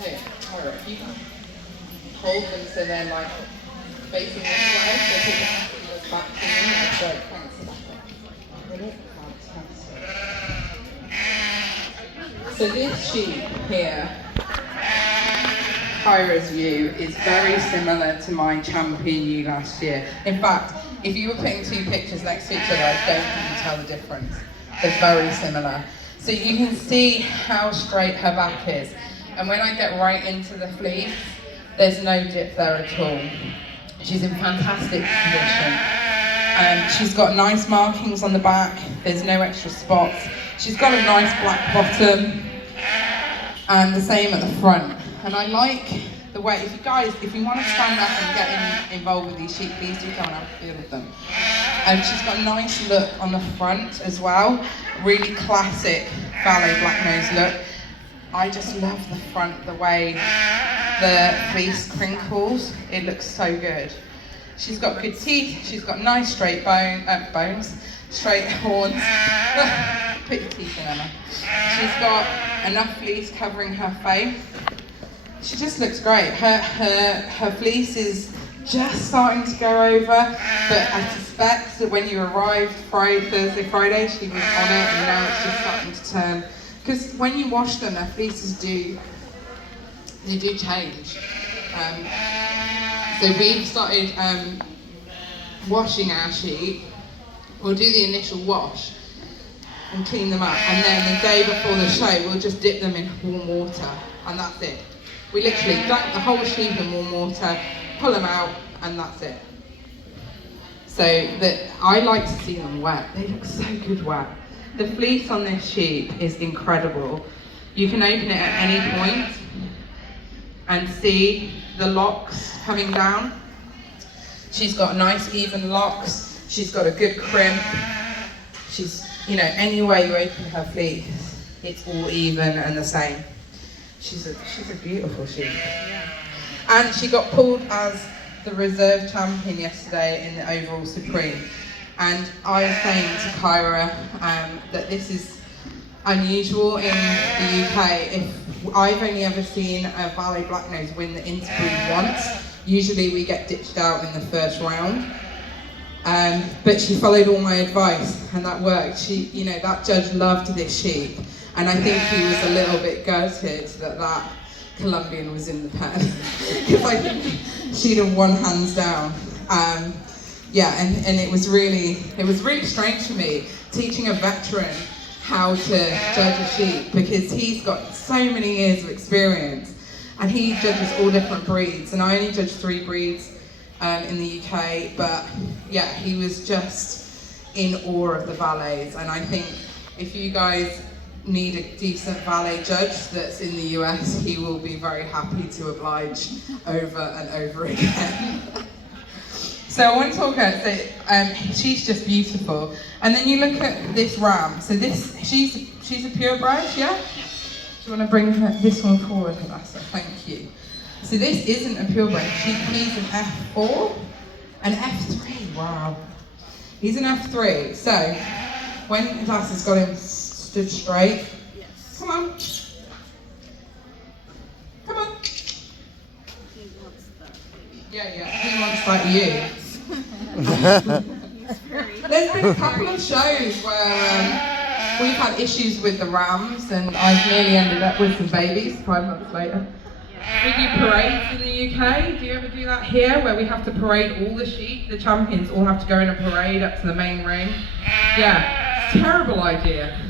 Okay, alright, you can hold them so they're like facing this way, so people have to look back to me. That's great, thanks for that. So this sheep here, Kyra's ewe, is very similar to my champion ewe last year. In fact, if you were putting two pictures next to each other, I don't think you'd tell the difference. They're very similar. So you can see how straight her back is. And when I get right into the fleece, there's no dip there at all. She's in fantastic condition. She's got nice markings on the back. There's no extra spots. She's got a nice black bottom. And the same at the front. And I like the way, if you want to stand up and get involved with these sheep, please do come and have a feel of them. And she's got a nice look on the front as well. Really classic Valais Blacknose look. I just love the front, the way the fleece crinkles. It looks so good. She's got good teeth. She's got nice straight bones, straight horns. Put your teeth in, Emma. She's got enough fleece covering her face. She just looks great. Her fleece is just starting to go over, but I suspect that when you arrived Thursday, Friday, she was on it, and now it's just starting to turn. Because when you wash them, their fleeces do change. So we've started washing our sheep. We'll do the initial wash and clean them up, and then the day before the show, we'll just dip them in warm water, and that's it. We literally dunk the whole sheep in warm water, pull them out, and that's it. So I like to see them wet. They look so good wet. The fleece on this sheep is incredible. You can open it at any point and see the locks coming down. She's got nice even locks. She's got a good crimp. She's, any way you open her fleece, it's all even and the same. She's a beautiful sheep. And she got pulled as the reserve champion yesterday in the overall supreme. And I was saying to Kyra that this is unusual in the UK. If I've only ever seen a Valais Blacknose win the interbreed once. Usually we get ditched out in the first round. But she followed all my advice, and that worked. That judge loved this sheep, and I think he was a little bit gutted that Colombian was in the pen, because I think she'd have won hands down. And it was really strange for me teaching a veteran how to judge a sheep, because he's got so many years of experience, and he judges all different breeds, and I only judge 3 breeds in the UK, but yeah, he was just in awe of the Valais, and I think if you guys need a decent valet judge that's in the US, he will be very happy to oblige over and over again. So I want to talk about, she's just beautiful. And then you look at this ram. So she's a purebred, yeah? Do you want to bring this one forward, Vanessa? Thank you. So this isn't a purebred. He's an F4, an F3, wow. He's an F3. So when Vanessa's got him stood straight, yes. Come on. Come on. He wants that. Yeah, he wants that you. There's been a couple of shows where we've had issues with the rams, and I've nearly ended up with some babies 5 months later. We do parades in the UK. Do you ever do that here, where we have to parade all the sheep? The champions all have to go in a parade up to the main ring. Yeah, terrible idea.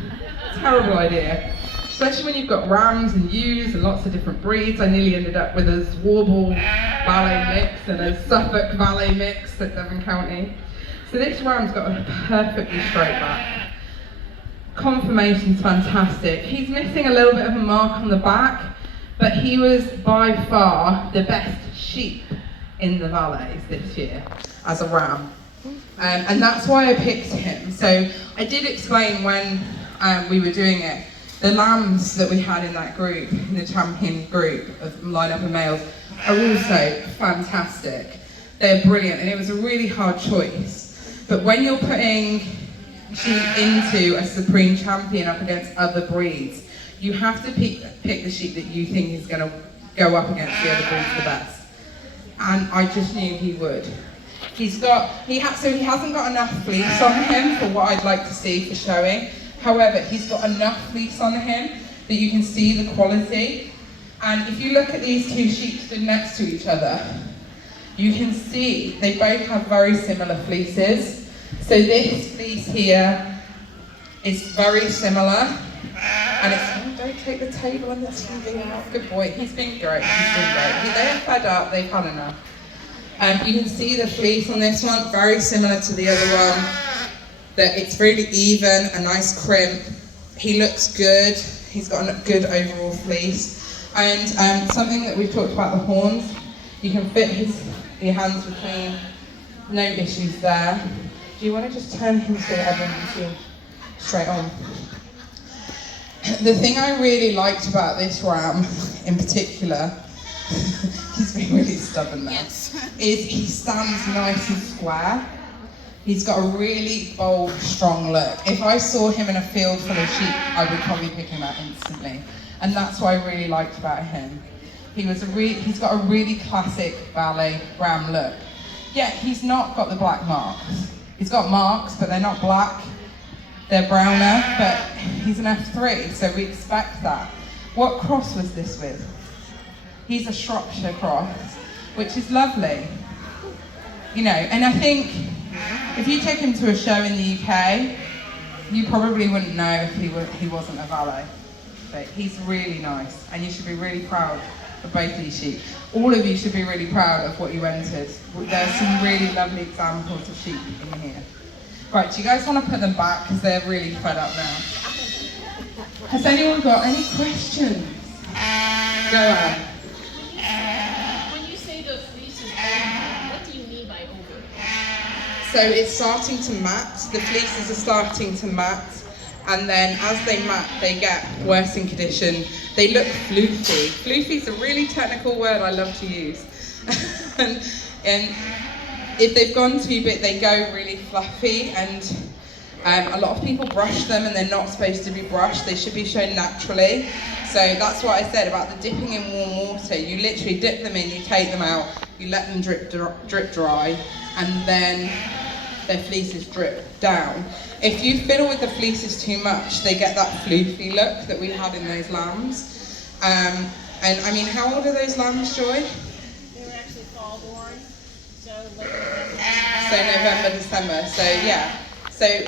Terrible idea. Especially when you've got rams and ewes and lots of different breeds. I nearly ended up with a Warble Valais mix and a Suffolk Valais mix at Devon County. So this ram's got a perfectly straight back. Conformation's fantastic. He's missing a little bit of a mark on the back, but he was by far the best sheep in the Valais this year as a ram. And that's why I picked him. So I did explain when we were doing it, the lambs that we had in that group, in the champion group of lineup of males, are also fantastic. They're brilliant, and it was a really hard choice. But when you're putting sheep into a supreme champion up against other breeds, you have to pick the sheep that you think is going to go up against the other breeds the best. And I just knew he would. He hasn't got enough fleece on him for what I'd like to see for showing. However, he's got enough fleece on him that you can see the quality. And if you look at these two sheep stood next to each other, you can see they both have very similar fleeces. So this fleece here is very similar. And it's, don't take the table and the TV out. Good boy, he's been great, They're fed up, they've had enough. You can see the fleece on this one, very similar to the other one. That it's really even, a nice crimp. He looks good. He's got a good overall fleece. And something that we've talked about, the horns. You can fit your hands between, no issues there. Do you want to just turn him so that everyone can see straight on? The thing I really liked about this ram in particular, he's been really stubborn now, yes. Is he stands nice and square. He's got a really bold, strong look. If I saw him in a field full of sheep, I would probably pick him out instantly. And that's what I really liked about him. He's got a really classic Valais ram look. Yeah, he's not got the black marks. He's got marks, but they're not black. They're browner, but he's an F3, so we expect that. What cross was this with? He's a Shropshire cross, which is lovely. You know, and I think if you take him to a show in the UK, you probably wouldn't know if he wasn't a Valais. But he's really nice, and you should be really proud of both these sheep. All of you should be really proud of what you entered. There's some really lovely examples of sheep in here. Right, do you guys want to put them back, because they're really fed up now? Has anyone got any questions? Go on. When you say the fleece is over, what do you mean by over? So it's starting to mat, the fleeces are starting to mat, and then as they mat, they get worse in condition. They look floofy. Floofy is a really technical word I love to use. and if they've gone too big, they go really fluffy, and a lot of people brush them, and they're not supposed to be brushed. They should be shown naturally. So that's what I said about the dipping in warm water. You literally dip them in, you take them out, you let them drip dry, and then their fleeces drip down. If you fiddle with the fleeces too much, they get that floofy look that we had in those lambs. And I mean, how old are those lambs, Joy? They were actually fall born, so late November, December. So yeah. So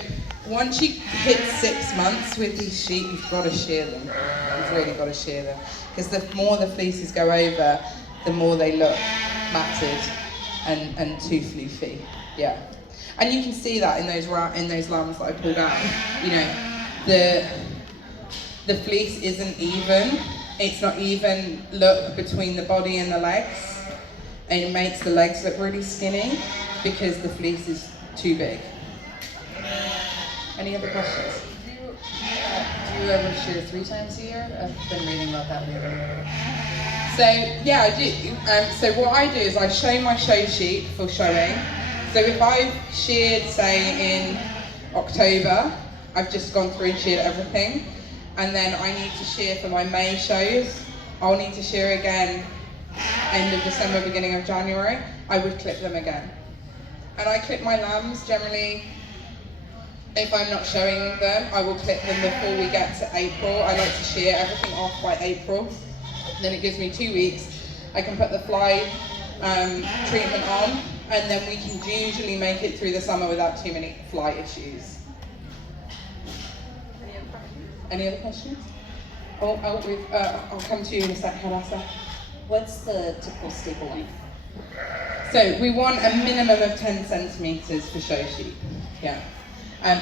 once you hit 6 months with these sheep, you've got to shear them. You've really got to shear them, because the more the fleeces go over, the more they look matted. and 2 floofy. Yeah. And you can see that in those lambs that I pulled out. You know, the fleece isn't even. It's not even look between the body and the legs. And it makes the legs look really skinny because the fleece is too big. Any other questions? Do you ever shear 3 times a year? I've been reading about that lately. So yeah, I do. So what I do is I show my show sheep for showing. So if I've sheared, say, in October, I've just gone through and sheared everything, and then I need to shear for my May shows, I'll need to shear again end of December, beginning of January, I would clip them again. And I clip my lambs generally, if I'm not showing them, I will clip them before we get to April. I like to shear everything off by April. Then it gives me 2 weeks. I can put the fly treatment on, and then we can usually make it through the summer without too many fly issues. Any other questions? I'll come to you in a sec, Hadassah. What's the typical staple length? So we want a minimum of 10 centimetres for show sheep. Yeah.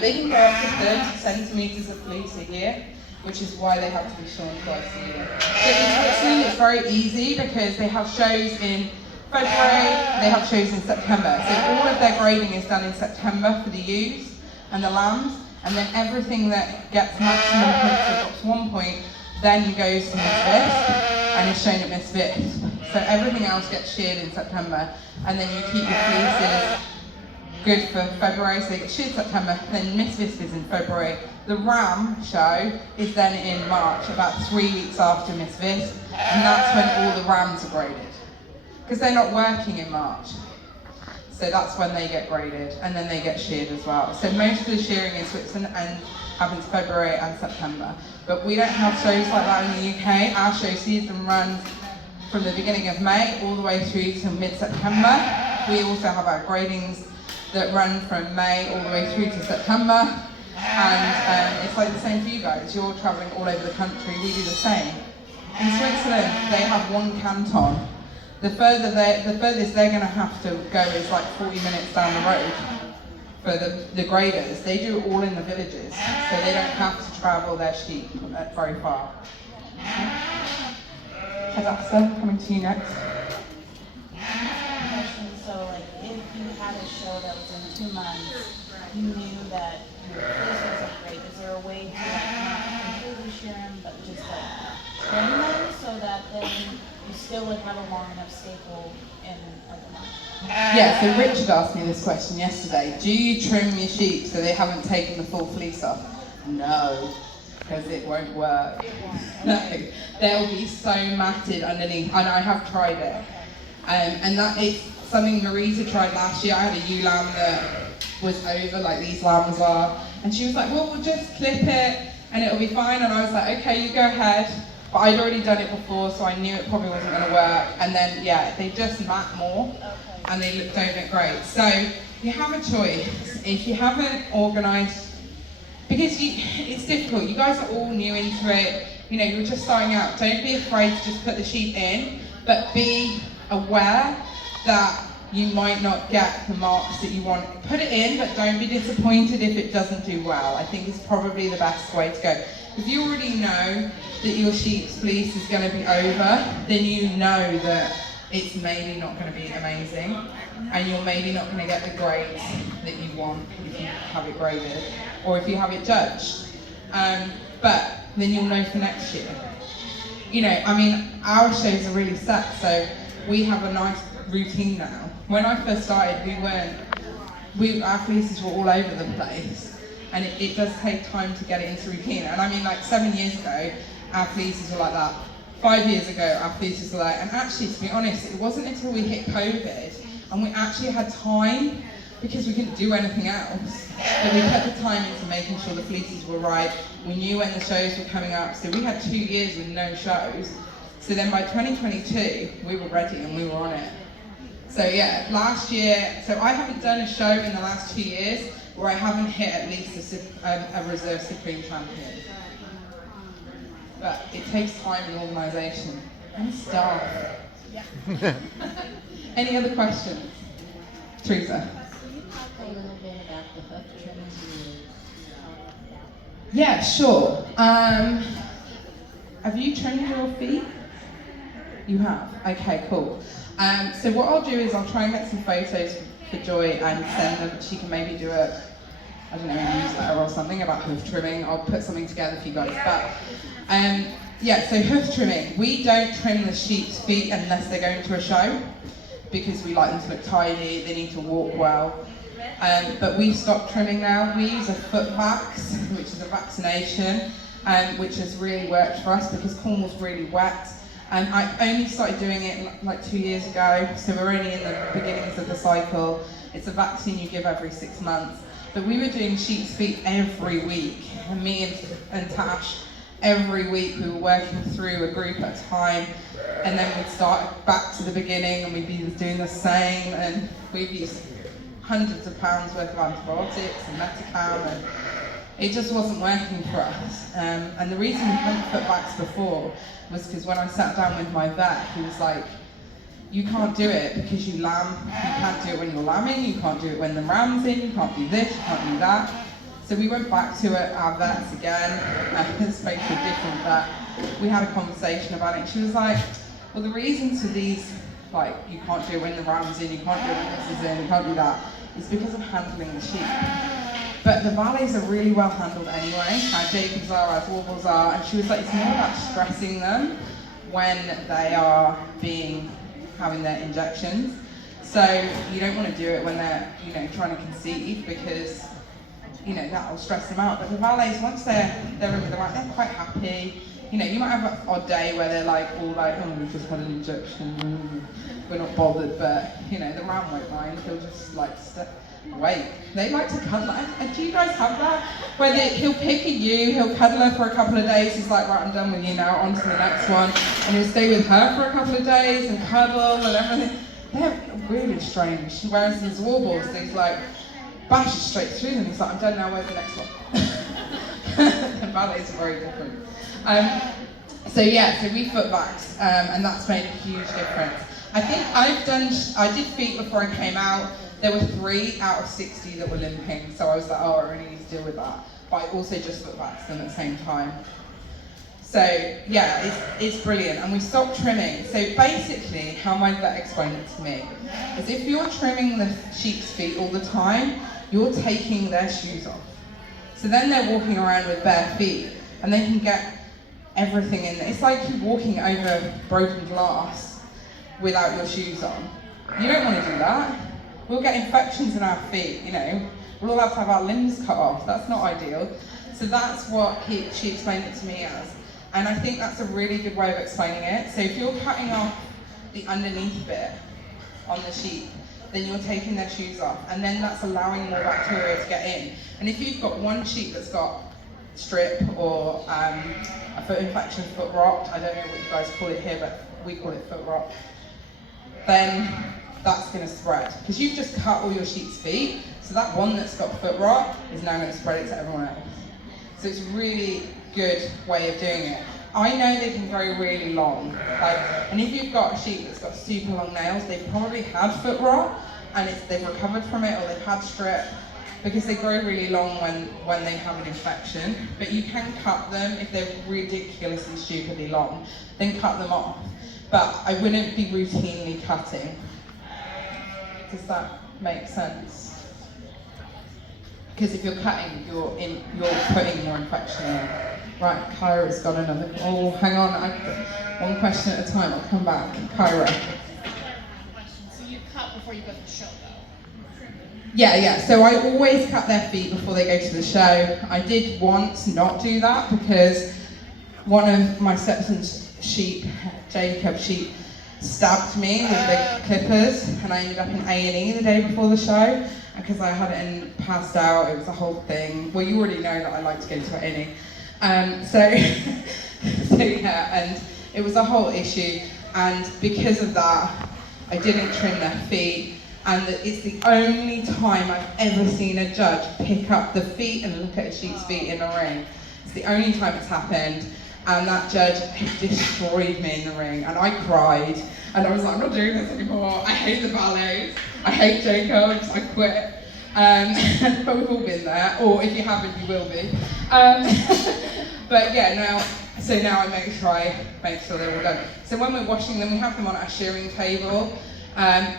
They can go up to 30 centimetres of fleece a year, which is why they have to be shorn twice a year. So in Switzerland it's very easy because they have shows in February, they have shows in September. So all of their grading is done in September for the ewes and the lambs, and then everything that gets maximum points drops 1 point, then goes to Miss Vis and is shown at Miss Vis. So everything else gets sheared in September, and then you keep your fleeces good for February, so they get sheared September, then Miss Vis is in February. The ram show is then in March, about 3 weeks after Miss Vis, and that's when all the rams are graded. Because they're not working in March. So that's when they get graded, and then they get sheared as well. So most of the shearing in Switzerland happens February and September. But we don't have shows like that in the UK. Our show season runs from the beginning of May all the way through to mid-September. We also have our gradings that run from May all the way through to September. And it's like the same for you guys. You're travelling all over the country, we do the same. In Switzerland, they have 1 canton. The furthest they're going to have to go is like 40 minutes down the road for the graders. They do it all in the villages, so they don't have to travel their sheep very far. Hadassah, coming to you next. So, like, if you had a show that was in 2 months, you knew that your fleece wasn't great. Is there a way to, like, not completely shear them, but just like trim them so that then you still would have a long enough staple in like a month? Yeah, so Richard asked me this question yesterday. Do you trim your sheep so they haven't taken the full fleece off? No, because it won't work. No, they'll be so matted underneath, and I have tried it. And that is something Marisa tried last year. I had a ewe lamb that was over like these lambs are, and she was like, well, we'll just clip it and it'll be fine. And I was like, okay, you go ahead. But I'd already done it before, so I knew it probably wasn't going to work. And then, yeah, they just mat more, and they don't look great. So you have a choice. If you haven't organised, because it's difficult. You guys are all new into it. You know, you're just starting out. Don't be afraid to just put the sheep in, but be aware that you might not get the marks that you want. Put it in, but don't be disappointed if it doesn't do well. I think it's probably the best way to go. If you already know that your sheep's fleece is going to be over, then you know that it's maybe not going to be amazing, and you're maybe not going to get the grades that you want if you have it graded, or if you have it judged. But then you'll know for next year. You know, I mean, our shows are really set, so we have a nice routine now. When I first started, our fleeces were all over the place. And it does take time to get it into routine. And I mean, like 7 years ago, our fleeces were like that. 5 years ago, our fleeces were like, and actually, to be honest, it wasn't until we hit COVID, and we actually had time, because we couldn't do anything else, but we put the time into making sure the fleeces were right. We knew when the shows were coming up, so we had 2 years with no shows. So then by 2022, we were ready and we were on it. So yeah, last year, so I haven't done a show in the last 2 years where I haven't hit at least a reserve Supreme champion. But it takes time and organisation and staff. Yeah. Any other questions? Teresa. Can you talk a little bit about the hoof trimmings you talked about? Yeah, sure. Have you trimmed your feet? You have? Okay, cool. So what I'll do is I'll try and get some photos for Joy and send them. She can maybe do a, I don't know, a newsletter or something about hoof trimming. I'll put something together for you guys. But yeah, so hoof trimming. We don't trim the sheep's feet unless they're going to a show because we like them to look tidy, they need to walk well. But we've stopped trimming now. We use a foot vax, which is a vaccination, which has really worked for us because Cornwall's really wet. I only started doing it like 2 years ago, so we're only in the beginnings of the cycle. It's a vaccine you give every 6 months. But we were doing sheep's feet every week, and me and Tash, every week we were working through a group at a time, and then we'd start back to the beginning and we'd be doing the same, and we'd use hundreds of pounds worth of antibiotics and Metacam, and it just wasn't working for us. And the reason we hadn't put backs before was because when I sat down with my vet, he was like, you can't do it because you lamb. You can't do it when you're lambing, you can't do it when the ram's in, you can't do this, you can't do that. So we went back to it, our vets again, and spoke to a different vet. We had a conversation about it. She was like, well, the reason for these, like, you can't do it when the ram's in, you can't do it when this is in, you can't do that, is because of handling the sheep. But the Valais are really well handled anyway. Our Jacobs are, our Warbles are, and she was like, it's more about stressing them when they are having their injections. So you don't want to do it when they're, trying to conceive because, that will stress them out. But the Valais, once they're in with the right, they're quite happy. You might have an odd day where they're like, all like, oh, we've just had an injection, we're not bothered, but, the ram won't mind, he'll just like wait. They like to cuddle. Do you guys have that? Where he'll pick at you, he'll cuddle her for a couple of days, he's like, right, I'm done with you now, on to the next one. And he'll stay with her for a couple of days and cuddle and everything. They're really strange. Whereas these warbles, he's like, bashes straight through them. He's like, I'm done now, where's the next one? The Valais are very different. So we foot vax, and that's made a huge difference. I think I did feet before I came out. There were 3 out of 60 that were limping, so I was like, oh, I really need to deal with that. But I also just foot vaxxed them at the same time. So yeah, it's brilliant, and we stopped trimming. So basically, how my vet explained it to me is if you're trimming the sheep's feet all the time, you're taking their shoes off. So then they're walking around with bare feet, and they can get everything in there. It's like you're walking over broken glass without your shoes on. You don't want to do that. We'll get infections in our feet, We'll all have to have our limbs cut off. That's not ideal. So that's what she explained it to me as. And I think that's a really good way of explaining it. So if you're cutting off the underneath bit on the sheep, then you're taking their shoes off. And then that's allowing more bacteria to get in. And if you've got one sheep that's got strip or a foot infection, foot rot, I don't know what you guys call it here, but we call it foot rot, then that's going to spread. Because you've just cut all your sheep's feet, so that one that's got foot rot is now going to spread it to everyone else. So it's a really good way of doing it. I know they can grow really long. And if you've got a sheep that's got super long nails, they've probably had foot rot, and they've recovered from it, or they've had strip, because they grow really long when they have an infection. But you can cut them if they're ridiculously stupidly long, then cut them off. But I wouldn't be routinely cutting. Does that make sense? Because if you're cutting, you're putting more infection in. Right, Kyra's got another. Oh, hang on. One question at a time. I'll come back. Kyra. So you cut before you go to the show, though? Yeah. So I always cut their feet before they go to the show. I did once not do that because one of my stepson's sheep, Jacob sheep, stabbed me with the clippers, and I ended up in A&E the day before the show because I had it passed out. It was a whole thing. Well, you already know that I like to go to A&E. So yeah, and it was a whole issue, and because of that, I didn't trim their feet, and it's the only time I've ever seen a judge pick up the feet and look at a sheep's feet in a ring. It's the only time it's happened. and that judge destroyed me in the ring, and I cried, and I was like, I'm not doing this anymore. I hate the Valais. I hate Jacobs. I quit. But we've all been there, or if you haven't, you will be. But yeah, now I make sure they're all done. So when we're washing them, we have them on our shearing table.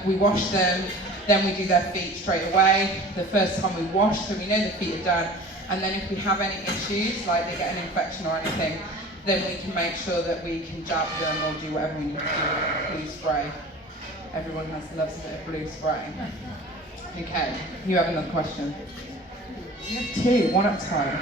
We wash them, then we do their feet straight away. The first time we wash, so we know the feet are done. And then if we have any issues, like they get an infection or anything, then we can make sure that we can jab them or do whatever we need to do. Blue spray. Everyone loves a bit of blue spray. Okay, you have another question? You have two, one at a time.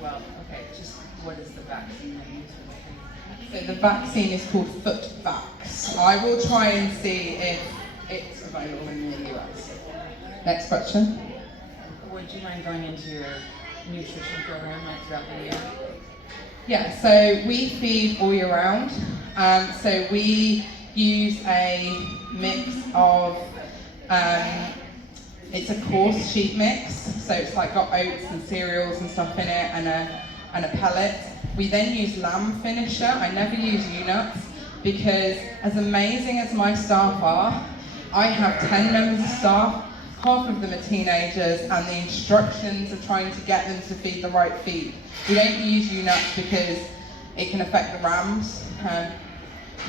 Well, okay, just what is the vaccine that you use for the So the vaccine is called Foot Vax. I will try and see if it's available in the US. Next question. Would you mind going into your nutrition program like throughout the year? Yeah, so we feed all year round. So we use a mix of, it's a coarse sheep mix, so it's like got oats and cereals and stuff in it, and a pellet. We then use lamb finisher. I never use U-nuts because as amazing as my staff are, I have 10 members of staff, half of them are teenagers, and the instructions are trying to get them to feed the right feed. We don't use U-nuts because it can affect the rams.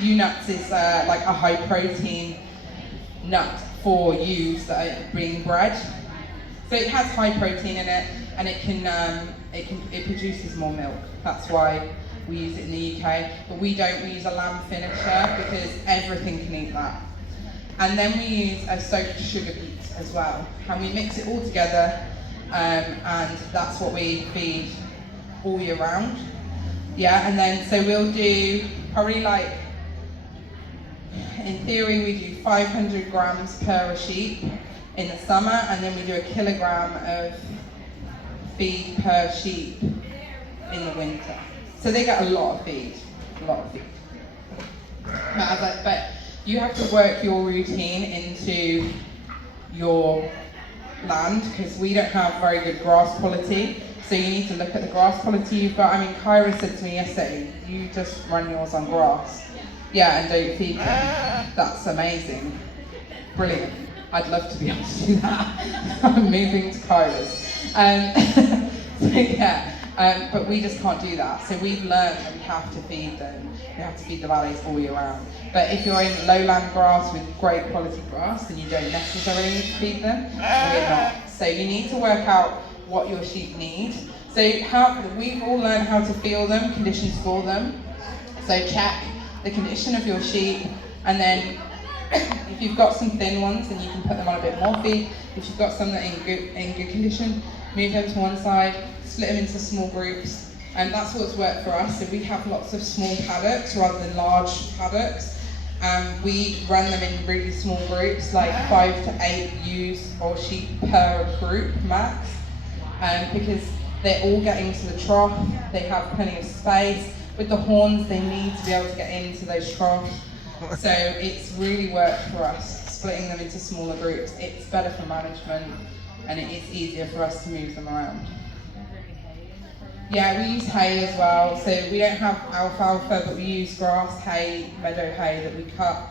U-nuts is like a high protein nut for ewes that are being bred. So it has high protein in it, and it produces more milk. That's why we use it in the UK. But we don't. We use a lamb finisher because everything can eat that. And then we use a soaked sugar beet as well, and we mix it all together, and that's what we feed all year round. Yeah, and then so we'll do probably like, in theory we do 500 grams per sheep in the summer, and then we do 1 kilogram of feed per sheep in the winter. So they get a lot of feed, But you have to work your routine into your land because we don't have very good grass quality. So you need to look at the grass quality you've got. I mean, Kyra said to me yesterday, you just run yours on grass. Yeah, and don't feed them. That's amazing. Brilliant. I'd love to be able to do that. I'm moving to Kyra's. So yeah, but we just can't do that. So we've learned that we have to feed them. We have to feed the valleys all year round. But if you're in lowland grass with great quality grass, then you don't necessarily need to feed them. We're not. So you need to work out what your sheep need. So we've all learned how to feel them, conditions for them. So check the condition of your sheep, and then if you've got some thin ones, then you can put them on a bit more feed. If you've got some that are in good condition, move them to one side, split them into small groups, and that's what's worked for us. So we have lots of small paddocks rather than large paddocks. We run them in really small groups, like 5 to 8 ewes or sheep per group max, because they're all getting to the trough. They have plenty of space. With the horns, they need to be able to get into those troughs. So it's really worked for us, splitting them into smaller groups. It's better for management, and it is easier for us to move them around. Yeah, we use hay as well. So we don't have alfalfa, but we use grass hay, meadow hay that we cut.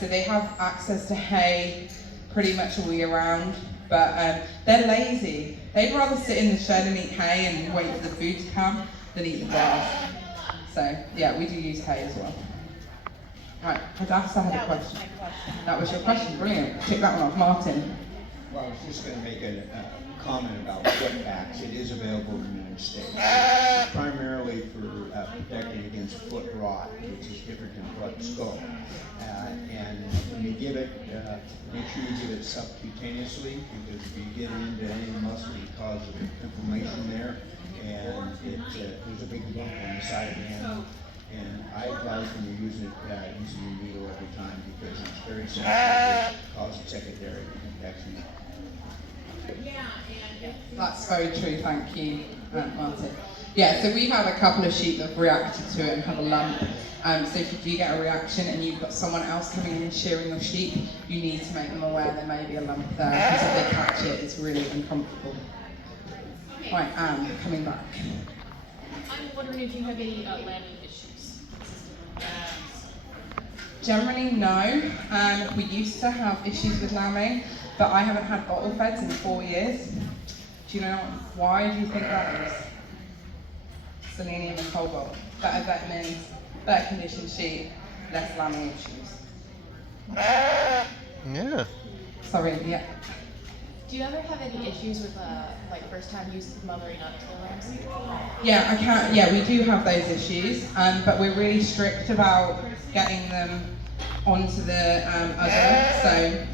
So they have access to hay pretty much all year round, but they're lazy. They'd rather sit in the shed and eat hay and wait for the food to come than eat the grass. So yeah, we do use hay as well. Right, Hadassah had a question. That was your question, brilliant. Tick that one off, Martin. Well, I was just going to make a comment about foot vax. It is available in the United States. Primarily for protecting against foot rot, which is different than foot skull. And when you give it, make sure you give it subcutaneously, because if you get it into any muscle, it causes inflammation there, and there's a big lump on the side of the animal. And I advise when you're using it, using your needle every time, because it's very sensitive, causes secondary infection. That's very true, thank you, Martin. Yeah, so we've had a couple of sheep that have reacted to it and have a lump. So if you do get a reaction and you've got someone else coming in and shearing your sheep, you need to make them aware there may be a lump there, because if they catch it, it's really uncomfortable. Right, Anne, coming back. I'm wondering if you have any lambing issues. Generally, no. We used to have issues with lambing, but I haven't had bottle feds in 4 years. Do you know why? Do you think that is? Selenium and cobalt, better vitamins, better conditioned sheep, less lambing issues. Yeah. Sorry, yeah. Do you ever have any issues with like first time use of mothering up to the lambs? Yeah, I can't. Yeah, we do have those issues, but we're really strict about getting them onto the udder. So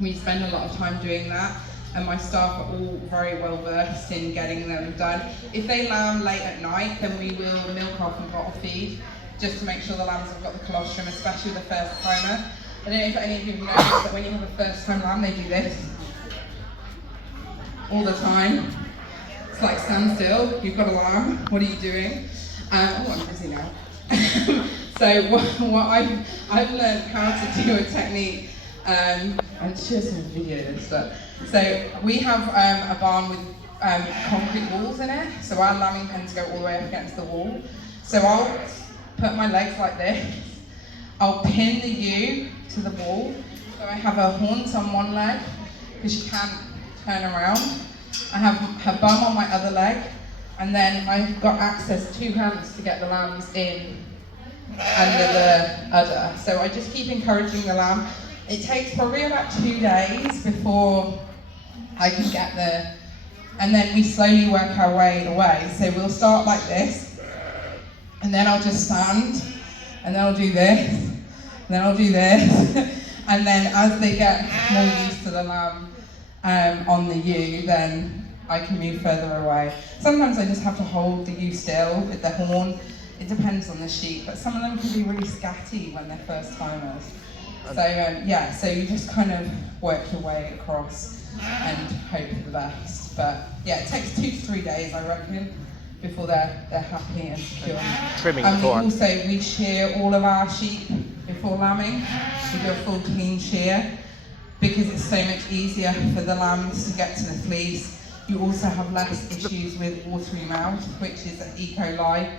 we spend a lot of time doing that, and my staff are all very well versed in getting them done. If they lamb late at night, then we will milk off and bottle feed, just to make sure the lambs have got the colostrum, especially the first timer. I don't know if any of you have noticed that when you have a first time lamb, they do this all the time. It's like, stand still, you've got a lamb, what are you doing? Oh, I'm busy now. So what I've learned how to do a technique, I'll show some video of this, but so we have a barn with concrete walls in it, so our lambing pens go all the way up against the wall. So I'll put my legs like this, I'll pin the ewe to the wall, so I have her horns on one leg, because she can't turn around. I have her bum on my other leg, and then I've got access 2 hands to get the lambs in under the udder. So I just keep encouraging the lamb. It takes probably about 2 days before I can get there, and then we slowly work our way away. So we'll start like this, and then I'll just stand, and then I'll do this, and then I'll do this, and then as they get more used to the lamb on the ewe, then I can move further away. Sometimes I just have to hold the ewe still with the horn. It depends on the sheep, but some of them can be really scatty when they're first timers. So yeah, so you just kind of work your way across and hope for the best. But yeah, it takes 2 to 3 days, I reckon, before they're happy and secure. Trimming And beforehand. we shear all of our sheep before lambing. We do a full clean shear because it's so much easier for the lambs to get to the fleece. You also have less issues with watery mouth, which is an E. coli,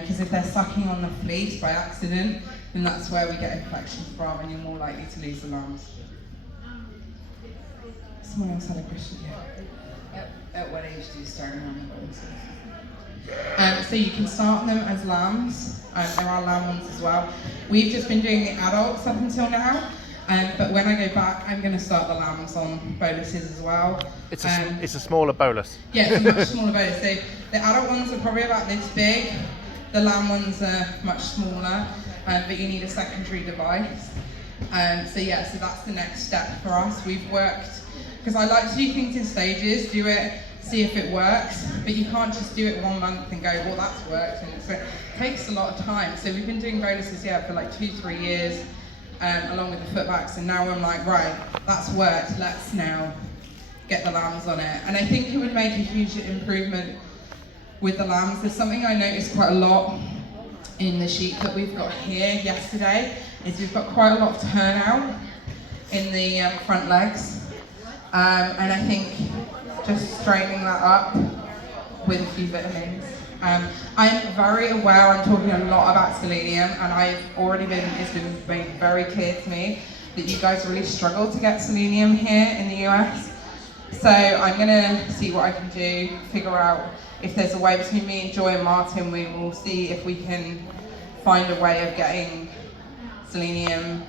because if they're sucking on the fleece by accident, then that's where we get infections from, and you're more likely to lose the lambs. Someone else had a question, yeah. At what age do you start them on the bonuses? So you can start them as lambs. There are lamb ones as well. We've just been doing the adults up until now, but when I go back, I'm going to start the lambs on boluses as well. It's a smaller bolus. Yeah, it's a much smaller bolus. So the adult ones are probably about this big. The lamb ones are much smaller, but you need a secondary device. So that's the next step for us. We've worked, because I like to do things in stages, do it, see if it works, but you can't just do it 1 month and go, well, that's worked, and so it takes a lot of time. So we've been doing boluses, for like 2-3 years, along with the footbacks, and now I'm like, right, that's worked, let's now get the lambs on it. And I think it would make a huge improvement with the lambs. There's something I noticed quite a lot in the sheep that we've got here yesterday, is we've got quite a lot of turnout in the front legs. And I think just straightening that up with a few vitamins. I'm very aware, I'm talking a lot about selenium, and it's been made very clear to me that you guys really struggle to get selenium here in the US. So I'm gonna see what I can do, figure out if there's a way between me and Joy and Martin. We will see if we can find a way of getting selenium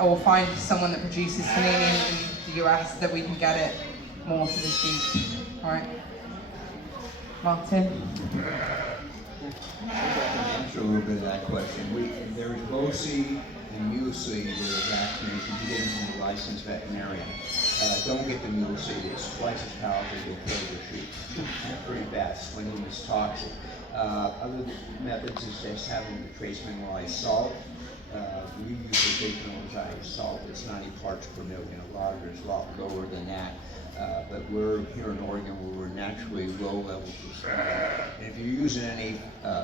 or find someone that produces selenium in the US that we can get it more to the sheep. All right, Martin? I can answer a little bit of that question. There's BOSI and MUSI, there are vaccinations. You get them from a licensed veterinarian. Don't get the mule seed. It's twice as powerful to kill your sheep. Pretty bad. Selenium is toxic. Other methods is just having the trace mineralized salt. We use the trace mineralized salt. It's 90 parts per million. A lot of it is a lot lower than that. But we're here in Oregon where we're naturally low levels of selenium. And if you're using any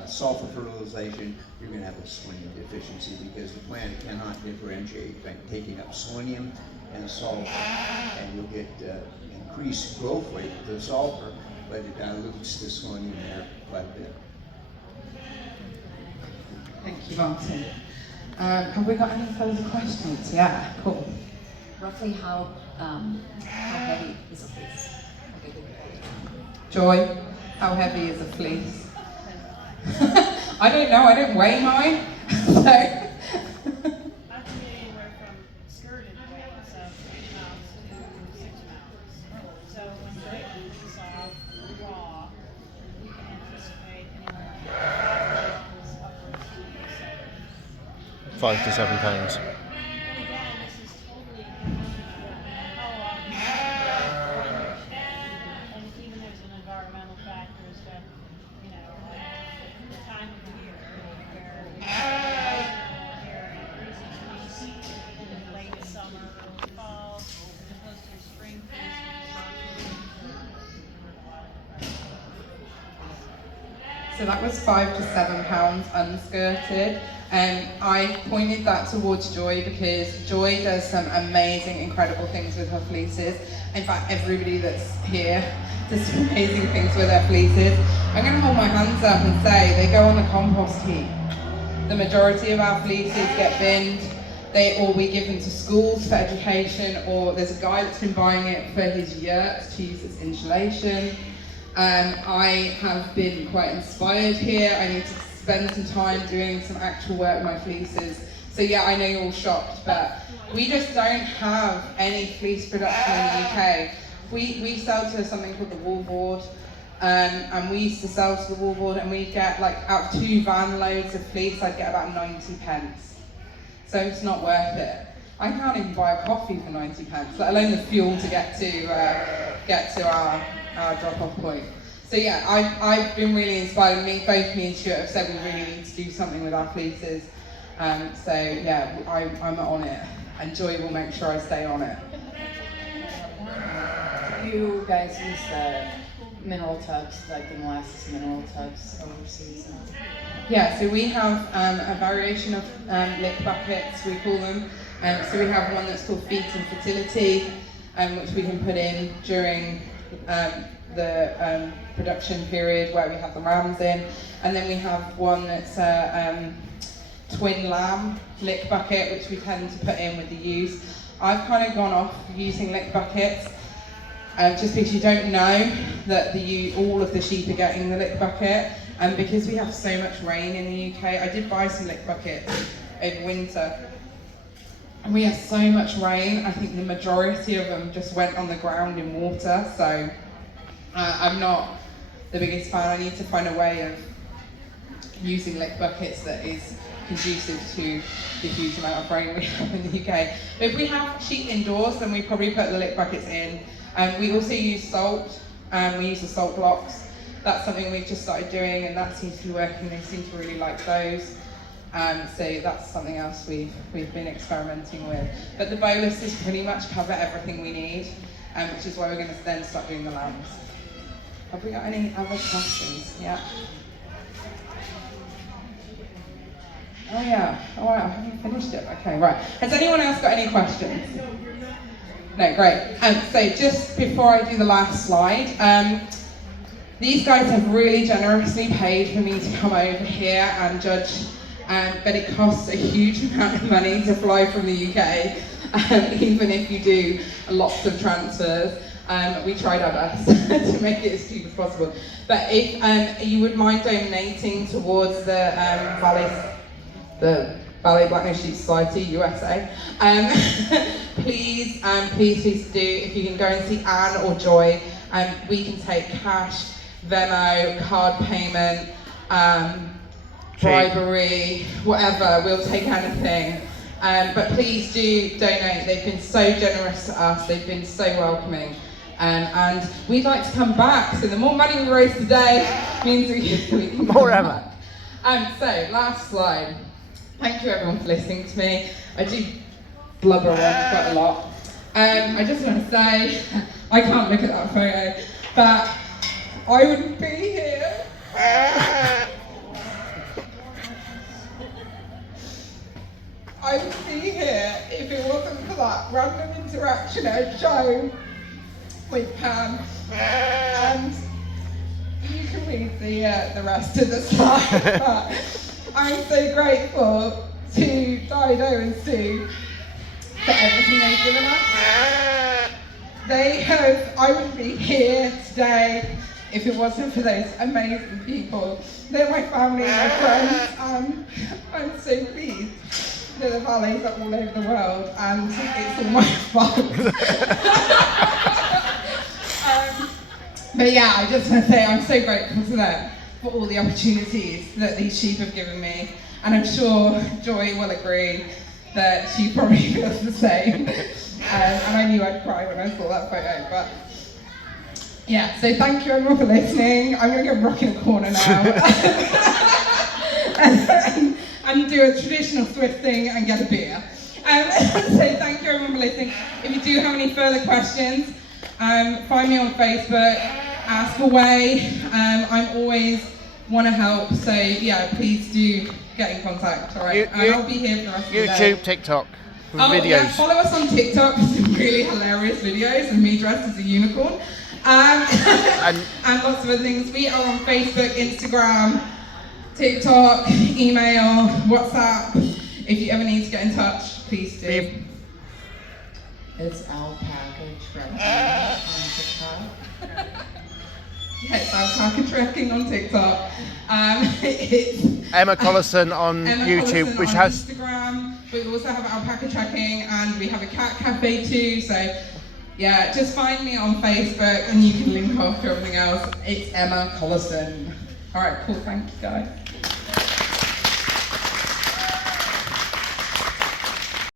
sulfur fertilization, you're going to have a selenium deficiency because the plant cannot differentiate by taking up selenium and sulfur. And you'll get increased growth rate with the sulfur, but it dilutes this one in there quite a bit. Thank you, Martin. Have we got any further questions? Yeah, cool. Roughly how heavy is a fleece? Like a good Joy, how heavy is a fleece? I don't know, I don't weigh mine. So. That can be anywhere from skirted weights of 3 pounds to 6 pounds. So when you take the fleece off raw, you can anticipate anywhere from 5 pounds upwards to 7. 5 to 7 pounds. And again, this is totally dependent on how long you have it, and even there's an environmental factors that, you know, the time of year where you're increasing fleece in late summer, early fall, as opposed to your spring fleece, which is So that was 5 to 7 pounds unskirted. And I pointed that towards Joy because Joy does some amazing, incredible things with her fleeces. In fact, everybody that's here does some amazing things with their fleeces. I'm going to hold my hands up and say they go on the compost heap. The majority of our fleeces get binned. Or we give them to schools for education, or there's a guy that's been buying it for his yurt to use as insulation. I have been quite inspired here. I need to spend some time doing some actual work with my fleeces. So yeah, I know you're all shocked, but we just don't have any fleece production in the UK. We sell to something called the Wool Board, and we used to sell to the Wool Board, and we'd get, like, out of 2 van loads of fleece, I'd get about 90 pence. So it's not worth it. I can't even buy a coffee for 90 pence, let alone the fuel to get to our drop-off point. So yeah, I've been really inspired. Both me and Stuart have said we really need to do something with our fleeces. So yeah, I'm on it, and Joy will make sure I stay on it. You guys use the mineral tubs, like the molasses mineral tubs overseas? Yeah, so we have a variation of lick buckets, we call them. So we have one that's called Feeds and Fertility, which we can put in during the production period where we have the lambs in. And then we have one that's a twin lamb lick bucket, which we tend to put in with the ewes. I've kind of gone off using lick buckets just because you don't know that all of the sheep are getting the lick bucket. And because we have so much rain in the UK, I did buy some lick buckets over winter. And we have so much rain, I think the majority of them just went on the ground in water. So I'm not the biggest fan. I need to find a way of using lick buckets that is conducive to the huge amount of rain we have in the UK. But if we have sheep indoors, then we probably put the lick buckets in. We also use salt. We use the salt blocks. That's something we've just started doing, and that seems to be working. They seem to really like those. So that's something else we've been experimenting with. But the boluses pretty much cover everything we need, which is why we're going to then start doing the lambs. Have we got any other questions? Yeah. Oh yeah. Oh wow, I haven't finished it. Okay, right. Has anyone else got any questions? No, great. So just before I do the last slide, these guys have really generously paid for me to come over here and judge, but it costs a huge amount of money to fly from the UK, even if you do lots of transfers. We tried our best to make it as cheap as possible. But if you would mind donating towards the Valais Blacknose Sheep Society, USA, please do. If you can go and see Anne or Joy, we can take cash, Venmo, card payment, bribery, whatever, we'll take anything. But please do donate. They've been so generous to us. They've been so welcoming. And we'd like to come back. So the more money we raise today means we can More ever. So last slide. Thank you everyone for listening to me. I do blubber on quite a lot. I just want to say, I can't look at that photo, but I wouldn't be here. I would be here if it wasn't for that random interaction at a show with Pam, and you can read the rest of the slide, but I'm so grateful to Dido and Sue for everything they've given us. I wouldn't be here today if it wasn't for those amazing people. They're my family and my friends, and I'm so pleased that the Valais are all over the world, and it's all my fault. But yeah, I just want to say I'm so grateful to them for all the opportunities that these sheep have given me, and I'm sure Joy will agree that she probably feels the same. And I knew I'd cry when I saw that photo, but yeah, so thank you everyone for listening. I'm going to go rock in a corner now and do a traditional Swiss thing and get a beer. So thank you everyone for listening. If you do have any further questions, find me on Facebook, ask away. I'm always want to help, so yeah, please do get in contact, alright? And I'll be here for the rest of the day. YouTube, TikTok, with videos. Yeah, follow us on TikTok for some really hilarious videos of me dressed as a unicorn. And lots of other things. We are on Facebook, Instagram, TikTok, email, WhatsApp. If you ever need to get in touch, please do. It's alpaca trekking on TikTok. Yes, alpaca trekking on TikTok. It's Emma Collison on Emma YouTube, Collison which on has Instagram. We also have alpaca tracking, and we have a cat cafe too. So yeah, just find me on Facebook, and you can link off to everything else. It's Emma Collison. All right, cool. Thank you, guys.